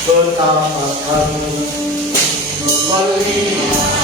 betapa kamu melihat